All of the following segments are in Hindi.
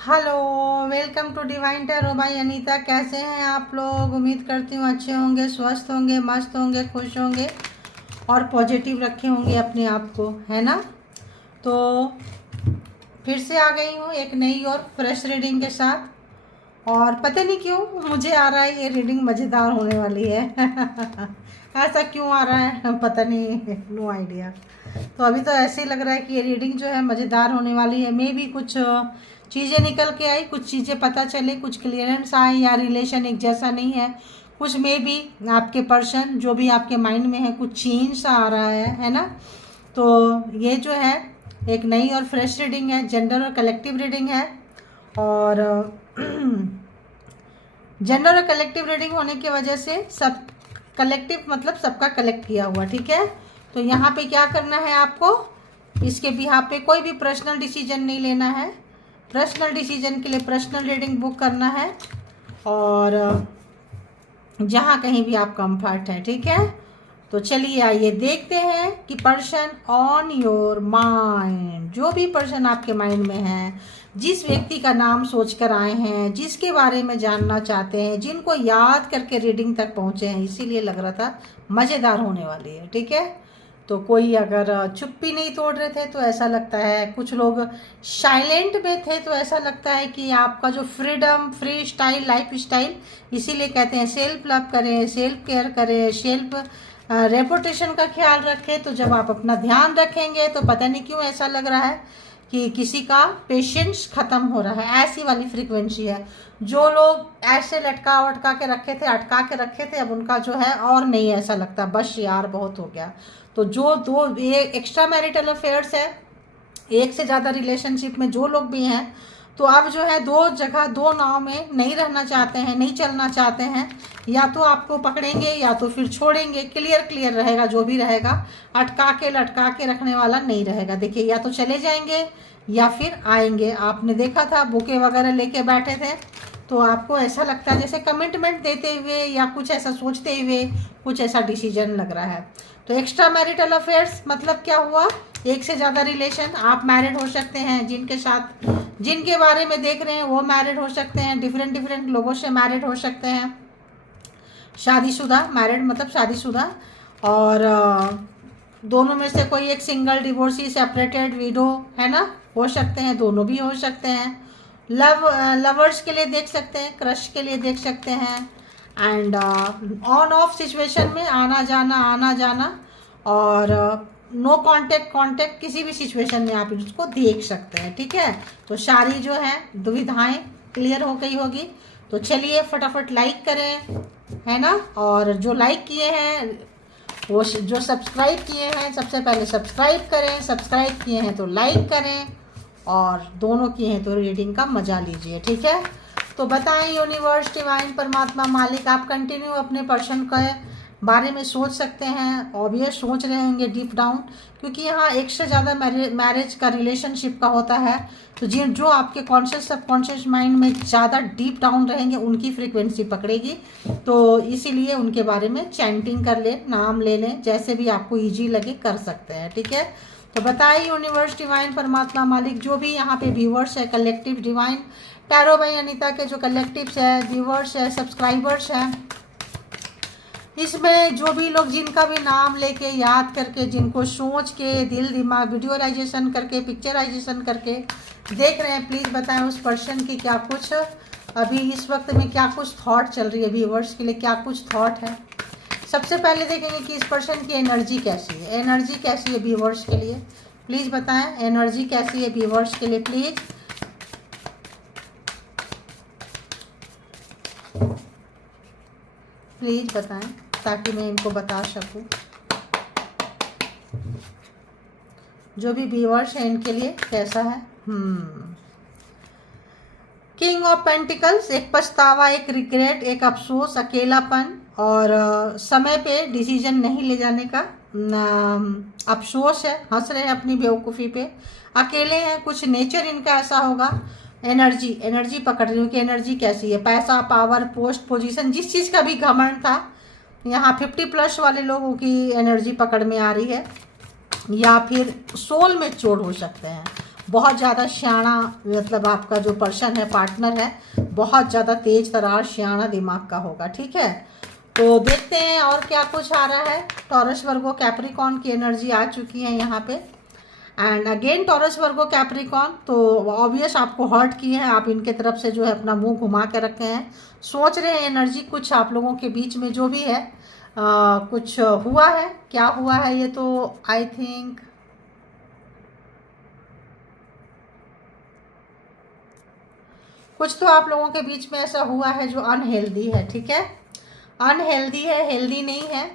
Hello, welcome to divine tarot by Anita. कैसे हैं आप लोग? उम्मीद करती हूँ अच्छे होंगे, स्वस्थ होंगे, मस्त होंगे, खुश होंगे और पॉजिटिव रखे होंगे अपने आप को, है ना। तो फिर से आ गई हूँ एक नई और फ्रेश रीडिंग के साथ। और पता नहीं क्यों मुझे आ रहा है ये रीडिंग मज़ेदार होने वाली है। ऐसा क्यों आ रहा है पता नहीं, नो आइडिया। तो अभी तो ऐसे ही लग रहा है कि ये रीडिंग जो है मज़ेदार होने वाली है। मे भी कुछ चीज़ें निकल के आई, कुछ चीज़ें पता चले, कुछ क्लियरेंस आए, या रिलेशन एक जैसा नहीं है कुछ। मे भी आपके पर्सन जो भी आपके माइंड में है कुछ चेंज सा आ रहा है ना। तो ये जो है एक नई और फ्रेश रीडिंग है, जेंडर और कलेक्टिव रीडिंग है। और जेंडर और कलेक्टिव रीडिंग होने की वजह से सब कलेक्टिव मतलब सबका कलेक्ट किया हुआ, ठीक है। तो यहाँ पे क्या करना है आपको, इसके बिहाफ पे कोई भी पर्सनल डिसीजन नहीं लेना है। पर्सनल डिसीजन के लिए पर्सनल रीडिंग बुक करना है, और जहाँ कहीं भी आप कंफर्ट है, ठीक है। तो चलिए आइए देखते हैं कि पर्सन ऑन योर माइंड, जो भी पर्सन आपके माइंड में है, जिस व्यक्ति का नाम सोच कर आए हैं, जिसके बारे में जानना चाहते हैं, जिनको याद करके रीडिंग तक पहुँचे हैं, इसीलिए लग रहा था मज़ेदार होने वाली है, ठीक है। तो कोई अगर चुप्पी नहीं तोड़ रहे थे तो ऐसा लगता है, कुछ लोग साइलेंट में थे तो ऐसा लगता है कि आपका जो freedom, free style, life style, इसीलिए कहते हैं सेल्फ लव करें, सेल्फ केयर करें, सेल्फ रेपुटेशन का ख्याल रखें। तो जब आप अपना ध्यान रखेंगे तो पता नहीं क्यों ऐसा लग रहा है कि किसी का पेशेंस ख़त्म हो रहा है, ऐसी वाली फ्रीक्वेंसी है। जो लोग ऐसे लटका वटका के रखे थे, अटका के रखे थे, अब उनका जो है और नहीं ऐसा लगता, बस यार बहुत हो गया। तो जो दो ये एक्स्ट्रा मैरिटल अफेयर्स है, एक से ज़्यादा रिलेशनशिप में जो लोग भी हैं, तो अब जो है दो जगह दो नाव में नहीं रहना चाहते हैं, नहीं चलना चाहते हैं। या तो आपको पकड़ेंगे या तो फिर छोड़ेंगे। क्लियर क्लियर रहेगा जो भी रहेगा, अटका के लटका के रखने वाला नहीं रहेगा। देखिए, या तो चले जाएंगे या फिर आएंगे। आपने देखा था बुके वगैरह लेके बैठे थे, तो आपको ऐसा लगता है जैसे कमिटमेंट देते हुए या कुछ ऐसा सोचते हुए कुछ ऐसा डिसीजन लग रहा है। तो एक्स्ट्रा मैरिटल अफेयर्स मतलब क्या हुआ, एक से ज़्यादा रिलेशन। आप मैरिड हो सकते हैं, जिनके साथ जिनके बारे में देख रहे हैं वो मैरिड हो सकते हैं, डिफरेंट डिफरेंट लोगों से मैरिड हो सकते हैं। शादीशुदा, मैरिड मतलब शादीशुदा, और दोनों में से कोई एक सिंगल, डिवोर्सी, सेपरेटेड, विडो, है ना, हो सकते हैं, दोनों भी हो सकते हैं। लवर्स के लिए देख सकते हैं, क्रश के लिए देख सकते हैं, एंड ऑन ऑफ सिचुएशन में आना जाना, और नो कांटेक्ट, कांटेक्ट किसी भी सिचुएशन में आप उसको देख सकते हैं, ठीक है। तो सारी जो है दुविधाएं क्लियर हो गई होगी। तो चलिए फटाफट लाइक करें, है ना। और जो लाइक किए हैं, वो जो सब्सक्राइब किए हैं, सबसे पहले सब्सक्राइब करें, सब्सक्राइब किए हैं तो लाइक करें, और दोनों किए हैं तो रीडिंग का मजा लीजिए, ठीक है। तो बताएं यूनिवर्स, डिवाइन, परमात्मा, मालिक, आप कंटिन्यू अपने पर्सन के बारे में सोच सकते हैं। ऑब्वियस सोच रहे होंगे डीप डाउन, क्योंकि यहाँ एक से ज़्यादा मैरिज का, रिलेशनशिप का होता है। तो जो आपके कॉन्शियस सबकॉन्शियस माइंड में ज़्यादा डीप डाउन रहेंगे उनकी फ्रीक्वेंसी पकड़ेगी। तो इसीलिए उनके बारे में चैंटिंग कर लें, नाम ले लें, जैसे भी आपको ईजी लगे कर सकते हैं, ठीक है। तो बताइए यूनिवर्स, डिवाइन, परमात्मा, मालिक, जो भी यहाँ पे व्यूवर्स है, collective divine tarot by Anita के जो कलेक्टिव्स है, व्यूवर्स है, सब्सक्राइबर्स हैं, इसमें जो भी लोग जिनका भी नाम लेके, याद करके, जिनको सोच के, दिल दिमाग वीडियोलाइजेशन करके, पिक्चराइजेशन करके देख रहे हैं, प्लीज़ बताएं उस पर्सन की क्या कुछ अभी इस वक्त में क्या कुछ थॉट चल रही है, व्यूवर्स के लिए क्या कुछ थॉट है। सबसे पहले देखेंगे कि इस पर्सन की एनर्जी कैसी है। एनर्जी कैसी है व्यूवर्स के लिए, प्लीज़ बताएं। एनर्जी कैसी है व्यूवर्स के लिए, प्लीज़। प्लीज़ बताएं ताकि मैं इनको बता सकूं। जो भी व्यूवर्स हैं इनके लिए कैसा है। किंग ऑफ पेंटिकल्स, एक पछतावा, एक रिग्रेट, एक अफसोस, अकेलापन, और समय पे डिसीजन नहीं ले जाने का अफसोस है, हंस रहे हैं अपनी बेवकूफ़ी पे, अकेले हैं, कुछ नेचर इनका ऐसा होगा। एनर्जी पकड़ रही हूँ कि एनर्जी कैसी है। पैसा, पावर, पोस्ट, पोजीशन, जिस चीज़ का भी घमंड था, यहाँ 50+ वाले लोगों की एनर्जी पकड़ में आ रही है। या फिर सोल में चोट हो सकते हैं, बहुत ज़्यादा सियाना, मतलब आपका जो पर्सन है, पार्टनर है, बहुत ज़्यादा तेज तरार सियाना दिमाग का होगा। ठीक है, तो देखते हैं और क्या कुछ आ रहा है। टॉरस वर्गो कैप्रिकॉर्न की एनर्जी आ चुकी है यहाँ पे। And again Taurus Virgo Capricorn, तो ऑब्वियस आपको हर्ट किए हैं, आप इनके तरफ से जो है अपना मुंह घुमा के रखे हैं, सोच रहे हैं एनर्जी कुछ आप लोगों के बीच में जो भी है कुछ हुआ है। क्या हुआ है ये तो आई थिंक कुछ तो आप लोगों के बीच में ऐसा हुआ है जो अनहेल्दी है। ठीक है, अनहेल्दी है, हेल्दी नहीं है।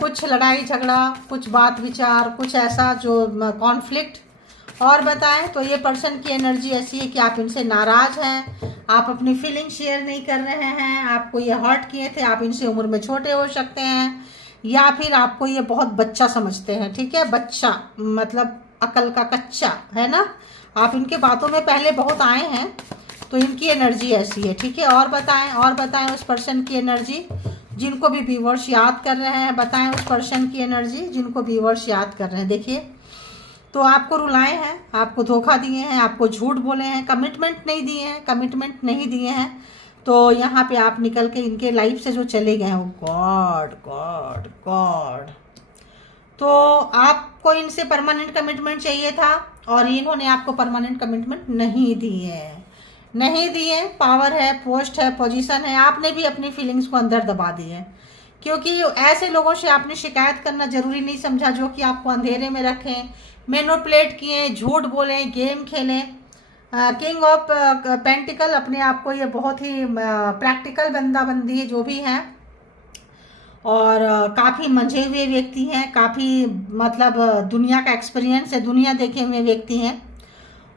कुछ लड़ाई झगड़ा, कुछ बात विचार, कुछ ऐसा जो कॉन्फ्लिक्ट। और बताएं तो ये पर्सन की एनर्जी ऐसी है कि आप इनसे नाराज़ हैं, आप अपनी फीलिंग शेयर नहीं कर रहे हैं, आपको ये हर्ट किए थे, आप इनसे उम्र में छोटे हो सकते हैं, या फिर आपको ये बहुत बच्चा समझते हैं। ठीक है, बच्चा मतलब अकल का कच्चा है ना, आप इनके बातों में पहले बहुत आए हैं, तो इनकी एनर्जी ऐसी है। ठीक है, और बताएं उस पर्सन की एनर्जी जिनको भी व्यूअर्स याद कर रहे हैं, बताएं उस पर्सन की एनर्जी जिनको व्यूअर्स याद कर रहे हैं। देखिए, तो आपको रुलाए हैं, आपको धोखा दिए हैं, आपको झूठ बोले हैं, कमिटमेंट नहीं दिए हैं, तो यहाँ पे आप निकल के इनके लाइफ से जो चले गए हैं, वो गॉड गॉड गॉड। तो आपको इनसे परमानेंट कमिटमेंट चाहिए था और इन्होंने आपको परमानेंट कमिटमेंट नहीं दिए। पावर है, पोस्ट है, पोजीशन है, आपने भी अपनी फीलिंग्स को अंदर दबा दी है, क्योंकि ऐसे लोगों से आपने शिकायत करना जरूरी नहीं समझा जो कि आपको अंधेरे में रखें, मैनिपुलेट किए, झूठ बोले, गेम खेलें। किंग ऑफ पेंटिकल अपने आप को ये बहुत ही प्रैक्टिकल बंदा बंदी जो भी हैं, और काफ़ी मंझे हुए व्यक्ति हैं, काफ़ी मतलब दुनिया का एक्सपीरियंस है, दुनिया देखे हुए व्यक्ति हैं,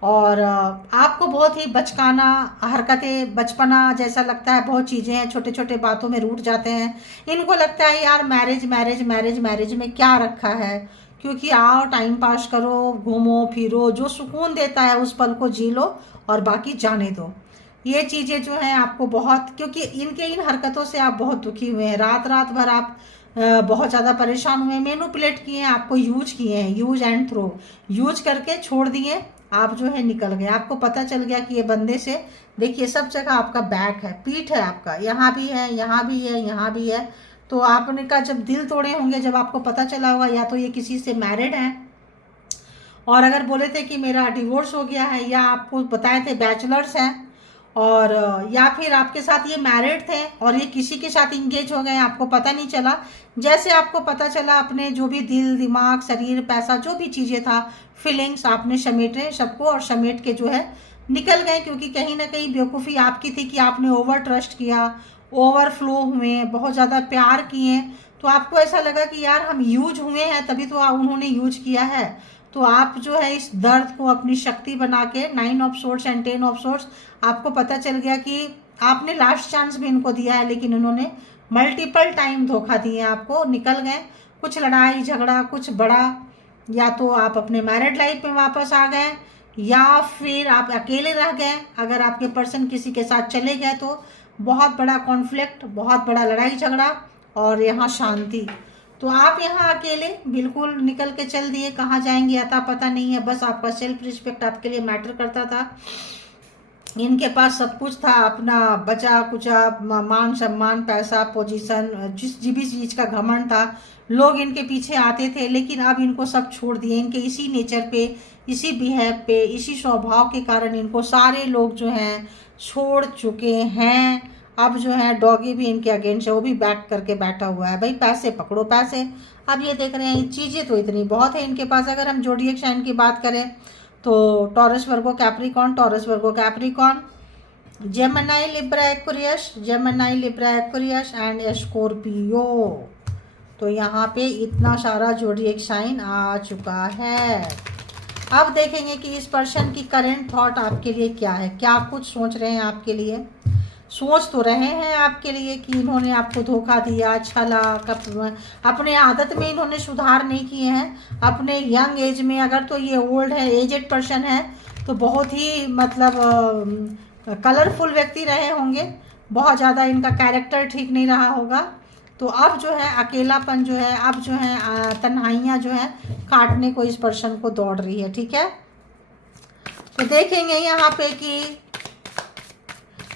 और आपको बहुत ही बचकाना हरकतें, बचपना जैसा लगता है, बहुत चीज़ें हैं, छोटे छोटे बातों में रूठ जाते हैं। इनको लगता है यार मैरिज में क्या रखा है, क्योंकि आओ टाइम पास करो, घूमो फिरो, जो सुकून देता है उस पल को जी लो और बाकी जाने दो। ये चीज़ें जो हैं आपको बहुत, क्योंकि इनके इन हरकतों से आप बहुत दुखी हुए हैं, रात भर आप बहुत ज़्यादा परेशान हुए हैं, मैनिपुलेट किए हैं, आपको यूज किए हैं, यूज एंड थ्रो, यूज करके छोड़ दिए, आप जो है निकल गए। आपको पता चल गया कि ये बंदे से, देखिए सब जगह आपका बैक है, पीठ है आपका, यहाँ भी है, यहाँ भी है, यहाँ भी है। तो आपने का जब दिल तोड़े होंगे, जब आपको पता चला होगा या तो ये किसी से मैरिड हैं, और अगर बोले थे कि मेरा डिवोर्स हो गया है, या आपको बताए थे बैचलर्स हैं, और या फिर आपके साथ ये मैरिड थे और ये किसी के साथ इंगेज हो गए, आपको पता नहीं चला। जैसे आपको पता चला, अपने जो भी दिल दिमाग शरीर पैसा जो भी चीज़ें था, फीलिंग्स आपने समेटे सबको, और समेट के जो है निकल गए, क्योंकि कहीं ना कहीं बेवकूफ़ी आपकी थी कि आपने ओवर ट्रस्ट किया, ओवरफ्लो हुए, बहुत ज़्यादा प्यार किए, तो आपको ऐसा लगा कि यार हम यूज हुए हैं, तभी तो उन्होंने यूज किया है। तो आप जो है इस दर्द को अपनी शक्ति बना के 9 of swords and 10 of swords, आपको पता चल गया कि आपने लास्ट चांस भी इनको दिया है, लेकिन इन्होंने मल्टीपल टाइम धोखा दिए आपको, निकल गए। कुछ लड़ाई झगड़ा कुछ बड़ा, या तो आप अपने मैरिड लाइफ में वापस आ गए, या फिर आप अकेले रह गए। अगर आपके पर्सन किसी के साथ चले गए तो बहुत बड़ा कॉन्फ्लिक्ट, बहुत बड़ा लड़ाई झगड़ा, और यहाँ शांति। तो आप यहाँ अकेले बिल्कुल निकल के चल दिए, कहाँ जाएंगे अता पता नहीं है, बस आपका सेल्फ रिस्पेक्ट आपके लिए मैटर करता था। इनके पास सब कुछ था, अपना बचा कुचा मान सम्मान पैसा पोजीशन, जिस भी चीज़ का घमंड था, लोग इनके पीछे आते थे, लेकिन अब इनको सब छोड़ दिए। इनके इसी नेचर पे, इसी बिहेव पे, इसी स्वभाव के कारण इनको सारे लोग जो हैं छोड़ चुके हैं। अब जो है डॉगी भी इनके अगेंस्ट है, वो भी बैक करके बैठा हुआ है, भाई पैसे पकड़ो पैसे। अब ये देख रहे हैं चीज़ें तो इतनी बहुत है इनके पास। अगर हम ज़ोडिएक साइन की बात करें तो Taurus Virgo Capricorn, Gemini Libra Aquarius and Scorpio. तो यहाँ पे इतना सारा ज़ोडिएक साइन आ चुका है। अब देखेंगे कि इस पर्सन की करंट थॉट आपके लिए क्या है, क्या कुछ सोच रहे हैं आपके लिए। सोच तो रहे हैं आपके लिए कि इन्होंने आपको धोखा दिया, छला, अपने आदत में इन्होंने सुधार नहीं किए हैं अपने यंग एज में। अगर तो ये ओल्ड है, एजेड पर्सन है, तो बहुत ही मतलब कलरफुल व्यक्ति रहे होंगे, बहुत ज़्यादा इनका कैरेक्टर ठीक नहीं रहा होगा, तो अब जो है अकेलापन जो है, अब जो है तन्हाइयाँ जो है काटने को इस पर्सन को दौड़ रही है, ठीक है। तो देखेंगे यहाँ पे कि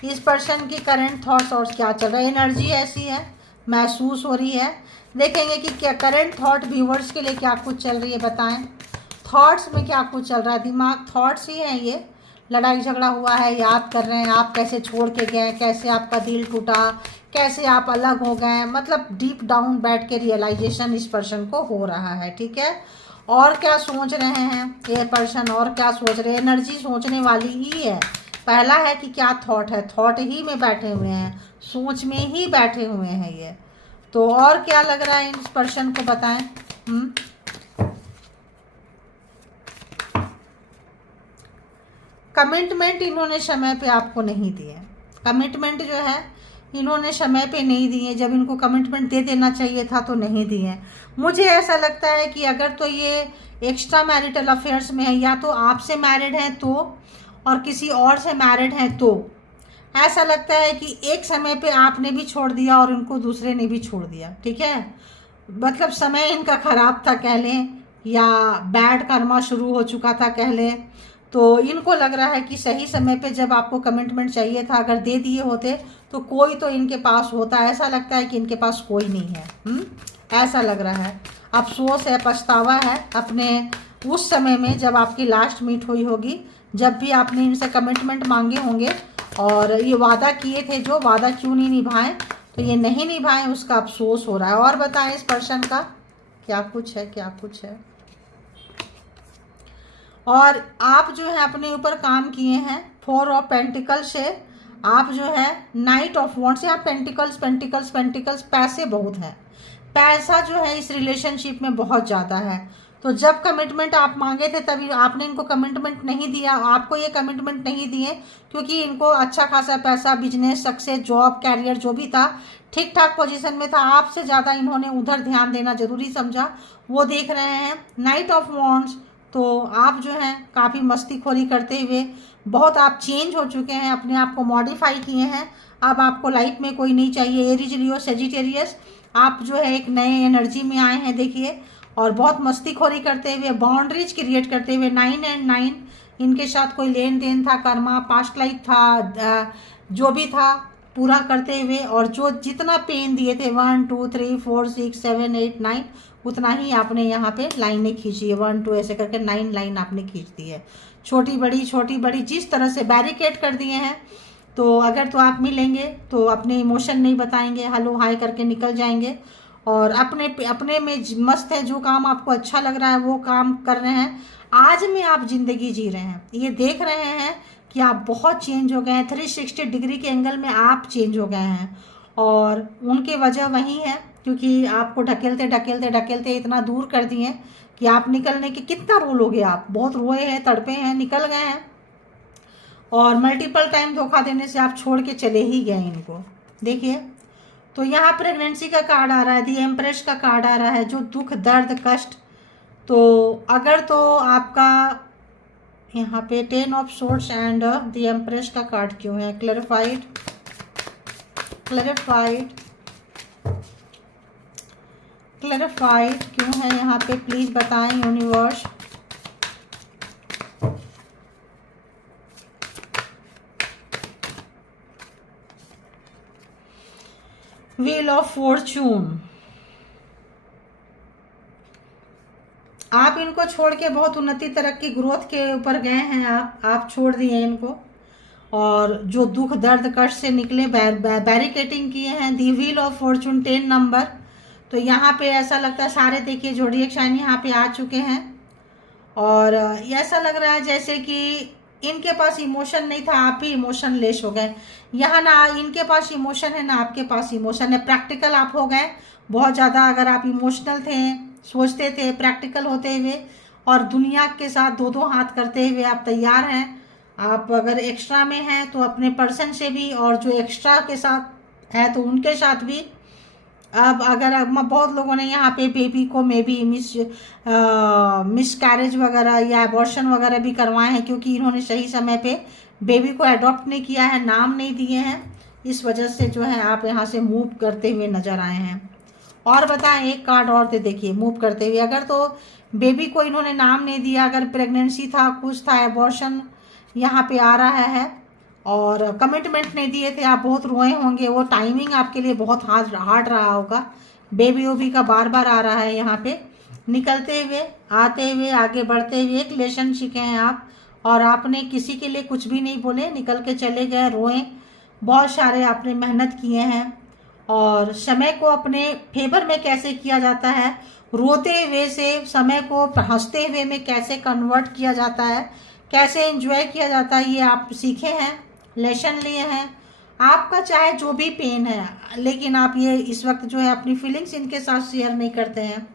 इस पर्सन की करंट थॉट्स और क्या चल रहा है। एनर्जी ऐसी है, महसूस हो रही है। देखेंगे कि क्या करंट थॉट व्यूवर्स के लिए क्या कुछ चल रही है, बताएं थॉट्स में क्या कुछ चल रहा है। दिमाग थॉट्स ही हैं ये। लड़ाई झगड़ा हुआ है, याद कर रहे हैं आप कैसे छोड़ के गए, कैसे आपका दिल टूटा, कैसे आप अलग हो गए, मतलब डीप डाउन बैठ के रियलाइजेशन इस पर्सन को हो रहा है, ठीक है। और क्या सोच रहे हैं ये पर्सन, और क्या सोच रहे हैं, एनर्जी सोचने वाली ही है। पहला है कि क्या थॉट है, थॉट ही में बैठे हुए हैं, सोच में ही बैठे हुए हैं ये। तो और क्या लग रहा है इस पर्सन को, बताएं। कमिटमेंट इन्होंने समय पे आपको नहीं दिए। कमिटमेंट जो है इन्होंने समय पे नहीं दिए, जब इनको कमिटमेंट दे देना चाहिए था तो नहीं दिए। मुझे ऐसा लगता है कि अगर तो ये एक्स्ट्रा मैरिटल अफेयर्स में है, या तो आपसे मैरिड हैं तो, और किसी और से मैरिड हैं तो, ऐसा लगता है कि एक समय पे आपने भी छोड़ दिया और इनको दूसरे ने भी छोड़ दिया, ठीक है। मतलब समय इनका खराब था कह लें, या बैड कर्मा शुरू हो चुका था कह लें। तो इनको लग रहा है कि सही समय पे जब आपको कमिटमेंट चाहिए था, अगर दे दिए होते तो कोई तो इनके पास होता। ऐसा लगता है कि इनके पास कोई नहीं है। ऐसा लग रहा है, अफसोस है, पछतावा है अपने उस समय में जब आपकी लास्ट मीट हुई होगी, जब भी आपने इनसे कमिटमेंट मांगे होंगे और ये वादा किए थे, जो वादा क्यों नहीं निभाए, तो ये नहीं निभाए, उसका अफसोस हो रहा है। और बताएं इस पर्सन का क्या कुछ है, क्या कुछ है। और आप जो है अपने ऊपर काम किए हैं। 4 ऑफ पेंटिकल्स से आप जो है नाइट ऑफ वॉन्ड्स से आप पेंटिकल्स पेंटिकल्स पेंटिकल्स, पैसे बहुत है, पैसा जो है इस रिलेशनशिप में बहुत ज़्यादा है। तो जब कमिटमेंट आप मांगे थे तभी आपने इनको कमिटमेंट नहीं दिया, आपको ये कमिटमेंट नहीं दिए क्योंकि इनको अच्छा खासा पैसा, बिजनेस, सक्सेस, जॉब, कैरियर जो भी था ठीक ठाक पोजीशन में था। आपसे ज़्यादा इन्होंने उधर ध्यान देना जरूरी समझा, वो देख रहे हैं। नाइट ऑफ वॉन्ड्स, तो आप जो हैं काफ़ी मस्तीखोरी करते हुए बहुत आप चेंज हो चुके हैं, अपने आप को मॉडिफाई किए हैं। अब आपको लाइफ में कोई नहीं चाहिए। एरीज, लियो, सेजिटेरियस, आप जो है एक नए एनर्जी में आए हैं देखिए, और बहुत मस्तीखोरी करते हुए, बाउंड्रीज क्रिएट करते हुए। 9 और 9, इनके साथ कोई लेन देन था, कर्मा, पास्ट लाइफ था, जो भी था पूरा करते हुए, और जो जितना पेन दिए थे 1 2 3 4 6 7 8 9, उतना ही आपने यहाँ पे लाइनें खींची है। 1 2 ऐसे करके 9 लाइन आपने खींच दी है, छोटी बड़ी जिस तरह से बैरिकेड कर दिए हैं। तो अगर तो आप मिलेंगे तो अपने इमोशन नहीं बताएंगे, हेलो हाय करके निकल जाएंगे, और अपने में मस्त है। जो काम आपको अच्छा लग रहा है वो काम कर रहे हैं। आज में आप जिंदगी जी रहे हैं, ये देख रहे हैं कि आप बहुत चेंज हो गए हैं। 360 डिग्री के एंगल में आप चेंज हो गए हैं, और उनकी वजह वही है क्योंकि आपको ढकेलते ढकेलते ढकेलते इतना दूर कर दिए कि आप निकलने के कितना रोलोगे, आप बहुत रोए हैं, तड़पे हैं, निकल गए हैं, और मल्टीपल टाइम धोखा देने से आप छोड़ के चले ही गए इनको। देखिए, तो यहाँ प्रेगनेंसी का कार्ड आ रहा है, दी एम्प्रेस का कार्ड आ रहा है, जो दुख, दर्द, कष्ट। तो अगर तो आपका यहाँ पे 10 of swords and the empress का कार्ड क्यों है, क्लैरिफाइड क्यों है यहाँ पे, प्लीज बताएं यूनिवर्स। व्हील ऑफ फॉर्चून, आप इनको छोड़ के बहुत उन्नति, तरक्की, ग्रोथ के ऊपर गए हैं, आप छोड़ दिए इनको, और जो दुख, दर्द, कष्ट से निकले, बैरिकेटिंग किए हैं। दी व्हील ऑफ फॉर्चून 10 नंबर। तो यहाँ पे ऐसा लगता है सारे देखिए ज़ोडिएक साइन यहाँ पे आ चुके हैं, और ऐसा लग रहा है जैसे कि इनके पास इमोशन नहीं था, आप ही इमोशन लेस हो गए। यहाँ ना इनके पास इमोशन है ना आपके पास इमोशन है, प्रैक्टिकल आप हो गए बहुत ज़्यादा। अगर आप इमोशनल थे, सोचते थे, प्रैक्टिकल होते हुए और दुनिया के साथ दो दो हाथ करते हुए आप तैयार हैं। आप अगर एक्स्ट्रा में हैं तो अपने पर्सन से भी, और जो एक्स्ट्रा के साथ है तो उनके साथ भी। अब अगर बहुत लोगों ने यहाँ पे बेबी को मे बी मिस कैरेज वगैरह या अबॉर्शन वगैरह भी करवाए हैं, क्योंकि इन्होंने सही समय पे बेबी को अडॉप्ट नहीं किया है, नाम नहीं दिए हैं। इस वजह से जो है आप यहाँ से मूव करते हुए नज़र आए हैं। और बताएं, एक कार्ड और दे देखिए मूव करते हुए। अगर तो बेबी को इन्होंने नाम नहीं दिया, अगर प्रेगनेंसी था, कुछ था, एबॉर्शन यहाँ पे आ रहा है, और कमिटमेंट नहीं दिए थे, आप बहुत रोए होंगे, वो टाइमिंग आपके लिए बहुत हार्ड रहा होगा। बेबी ओबी का बार बार आ रहा है यहाँ पे, निकलते हुए, आते हुए, आगे बढ़ते हुए, एक रिलेशनशिप हैं आप, और आपने किसी के लिए कुछ भी नहीं बोले, निकल के चले गए, रोए, बहुत सारे आपने मेहनत किए हैं। और समय को अपने फेवर में कैसे किया जाता है, रोते हुए से समय को हंसते हुए में कैसे कन्वर्ट किया जाता है, कैसे एंजॉय किया जाता है, ये आप सीखे हैं, लेसन लिए हैं। आपका चाहे जो भी पेन है, लेकिन आप ये इस वक्त जो है अपनी फीलिंग्स इनके साथ शेयर नहीं करते हैं,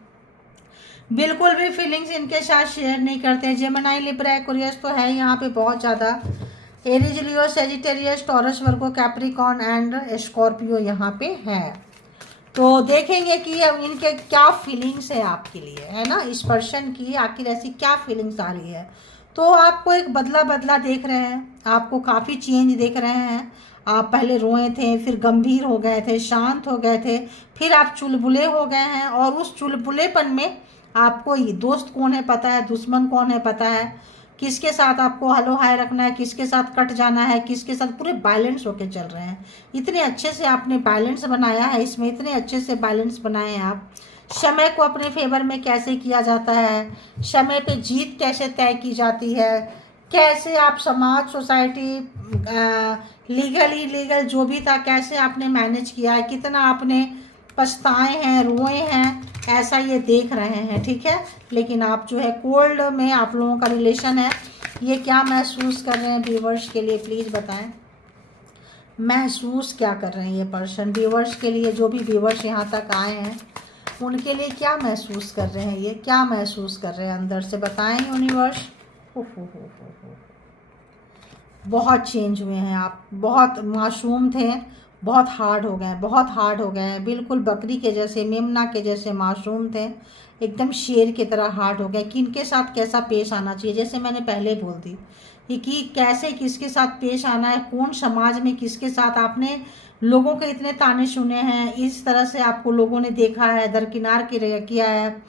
बिल्कुल भी फीलिंग्स इनके साथ शेयर नहीं करते हैं। जेमिनी, लिब्रा, एक्वेरियस तो है यहाँ पे बहुत ज़्यादा, Aries, Leo, Sagittarius, taurus, Virgo, Capricorn and Scorpio यहाँ पे है। तो देखेंगे कि अब इनके क्या फीलिंग्स है आपके लिए, है ना, इस पर्सन की आखिर ऐसी क्या फीलिंग्स आ रही है। तो आपको एक बदला बदला देख रहे हैं, आपको काफ़ी चेंज देख रहे हैं। आप पहले रोए थे, फिर गंभीर हो गए थे, शांत हो गए थे, फिर आप चुलबुले हो गए हैं, और उस चुलबुलेपन में आपको ये दोस्त कौन है पता है, दुश्मन कौन है पता है, किसके साथ आपको हलो हाय रखना है, किसके साथ कट जाना है, किसके साथ, पूरे बैलेंस होके चल रहे हैं। इतने अच्छे से आपने बैलेंस बनाया है इसमें, इतने अच्छे से बैलेंस बनाए हैं आप। समय को अपने फेवर में कैसे किया जाता है, समय पे जीत कैसे तय की जाती है, कैसे आप समाज, सोसाइटी, लीगल जो भी था, कैसे आपने मैनेज किया है, कितना आपने पछताए हैं, रोए हैं, ऐसा ये देख रहे हैं, ठीक है। लेकिन आप जो है कोल्ड में आप लोगों का रिलेशन है, ये क्या महसूस कर रहे हैं व्यूवर्स के लिए प्लीज़ बताएं, महसूस क्या कर रहे हैं ये पर्सन व्यूवर्स के लिए, जो भी व्यूवर्स यहाँ तक आए हैं उनके लिए क्या महसूस कर रहे हैं, ये क्या महसूस कर रहे हैं अंदर से, बताएं यूनिवर्स। हो। बहुत चेंज हुए हैं आप, बहुत मासूम थे, बहुत हार्ड हो गए, बहुत हार्ड हो गए हैं, बिल्कुल बकरी के जैसे, मेमना के जैसे मासूम थे, एकदम शेर की तरह हार्ड हो गए। किनके साथ कैसा पेश आना चाहिए, जैसे मैंने पहले बोल दी कि कैसे किसके साथ पेश आना है, कौन समाज में किसके साथ, आपने लोगों के इतने ताने सुने हैं, इस तरह से आपको लोगों ने देखा है, दरकिनार किया है,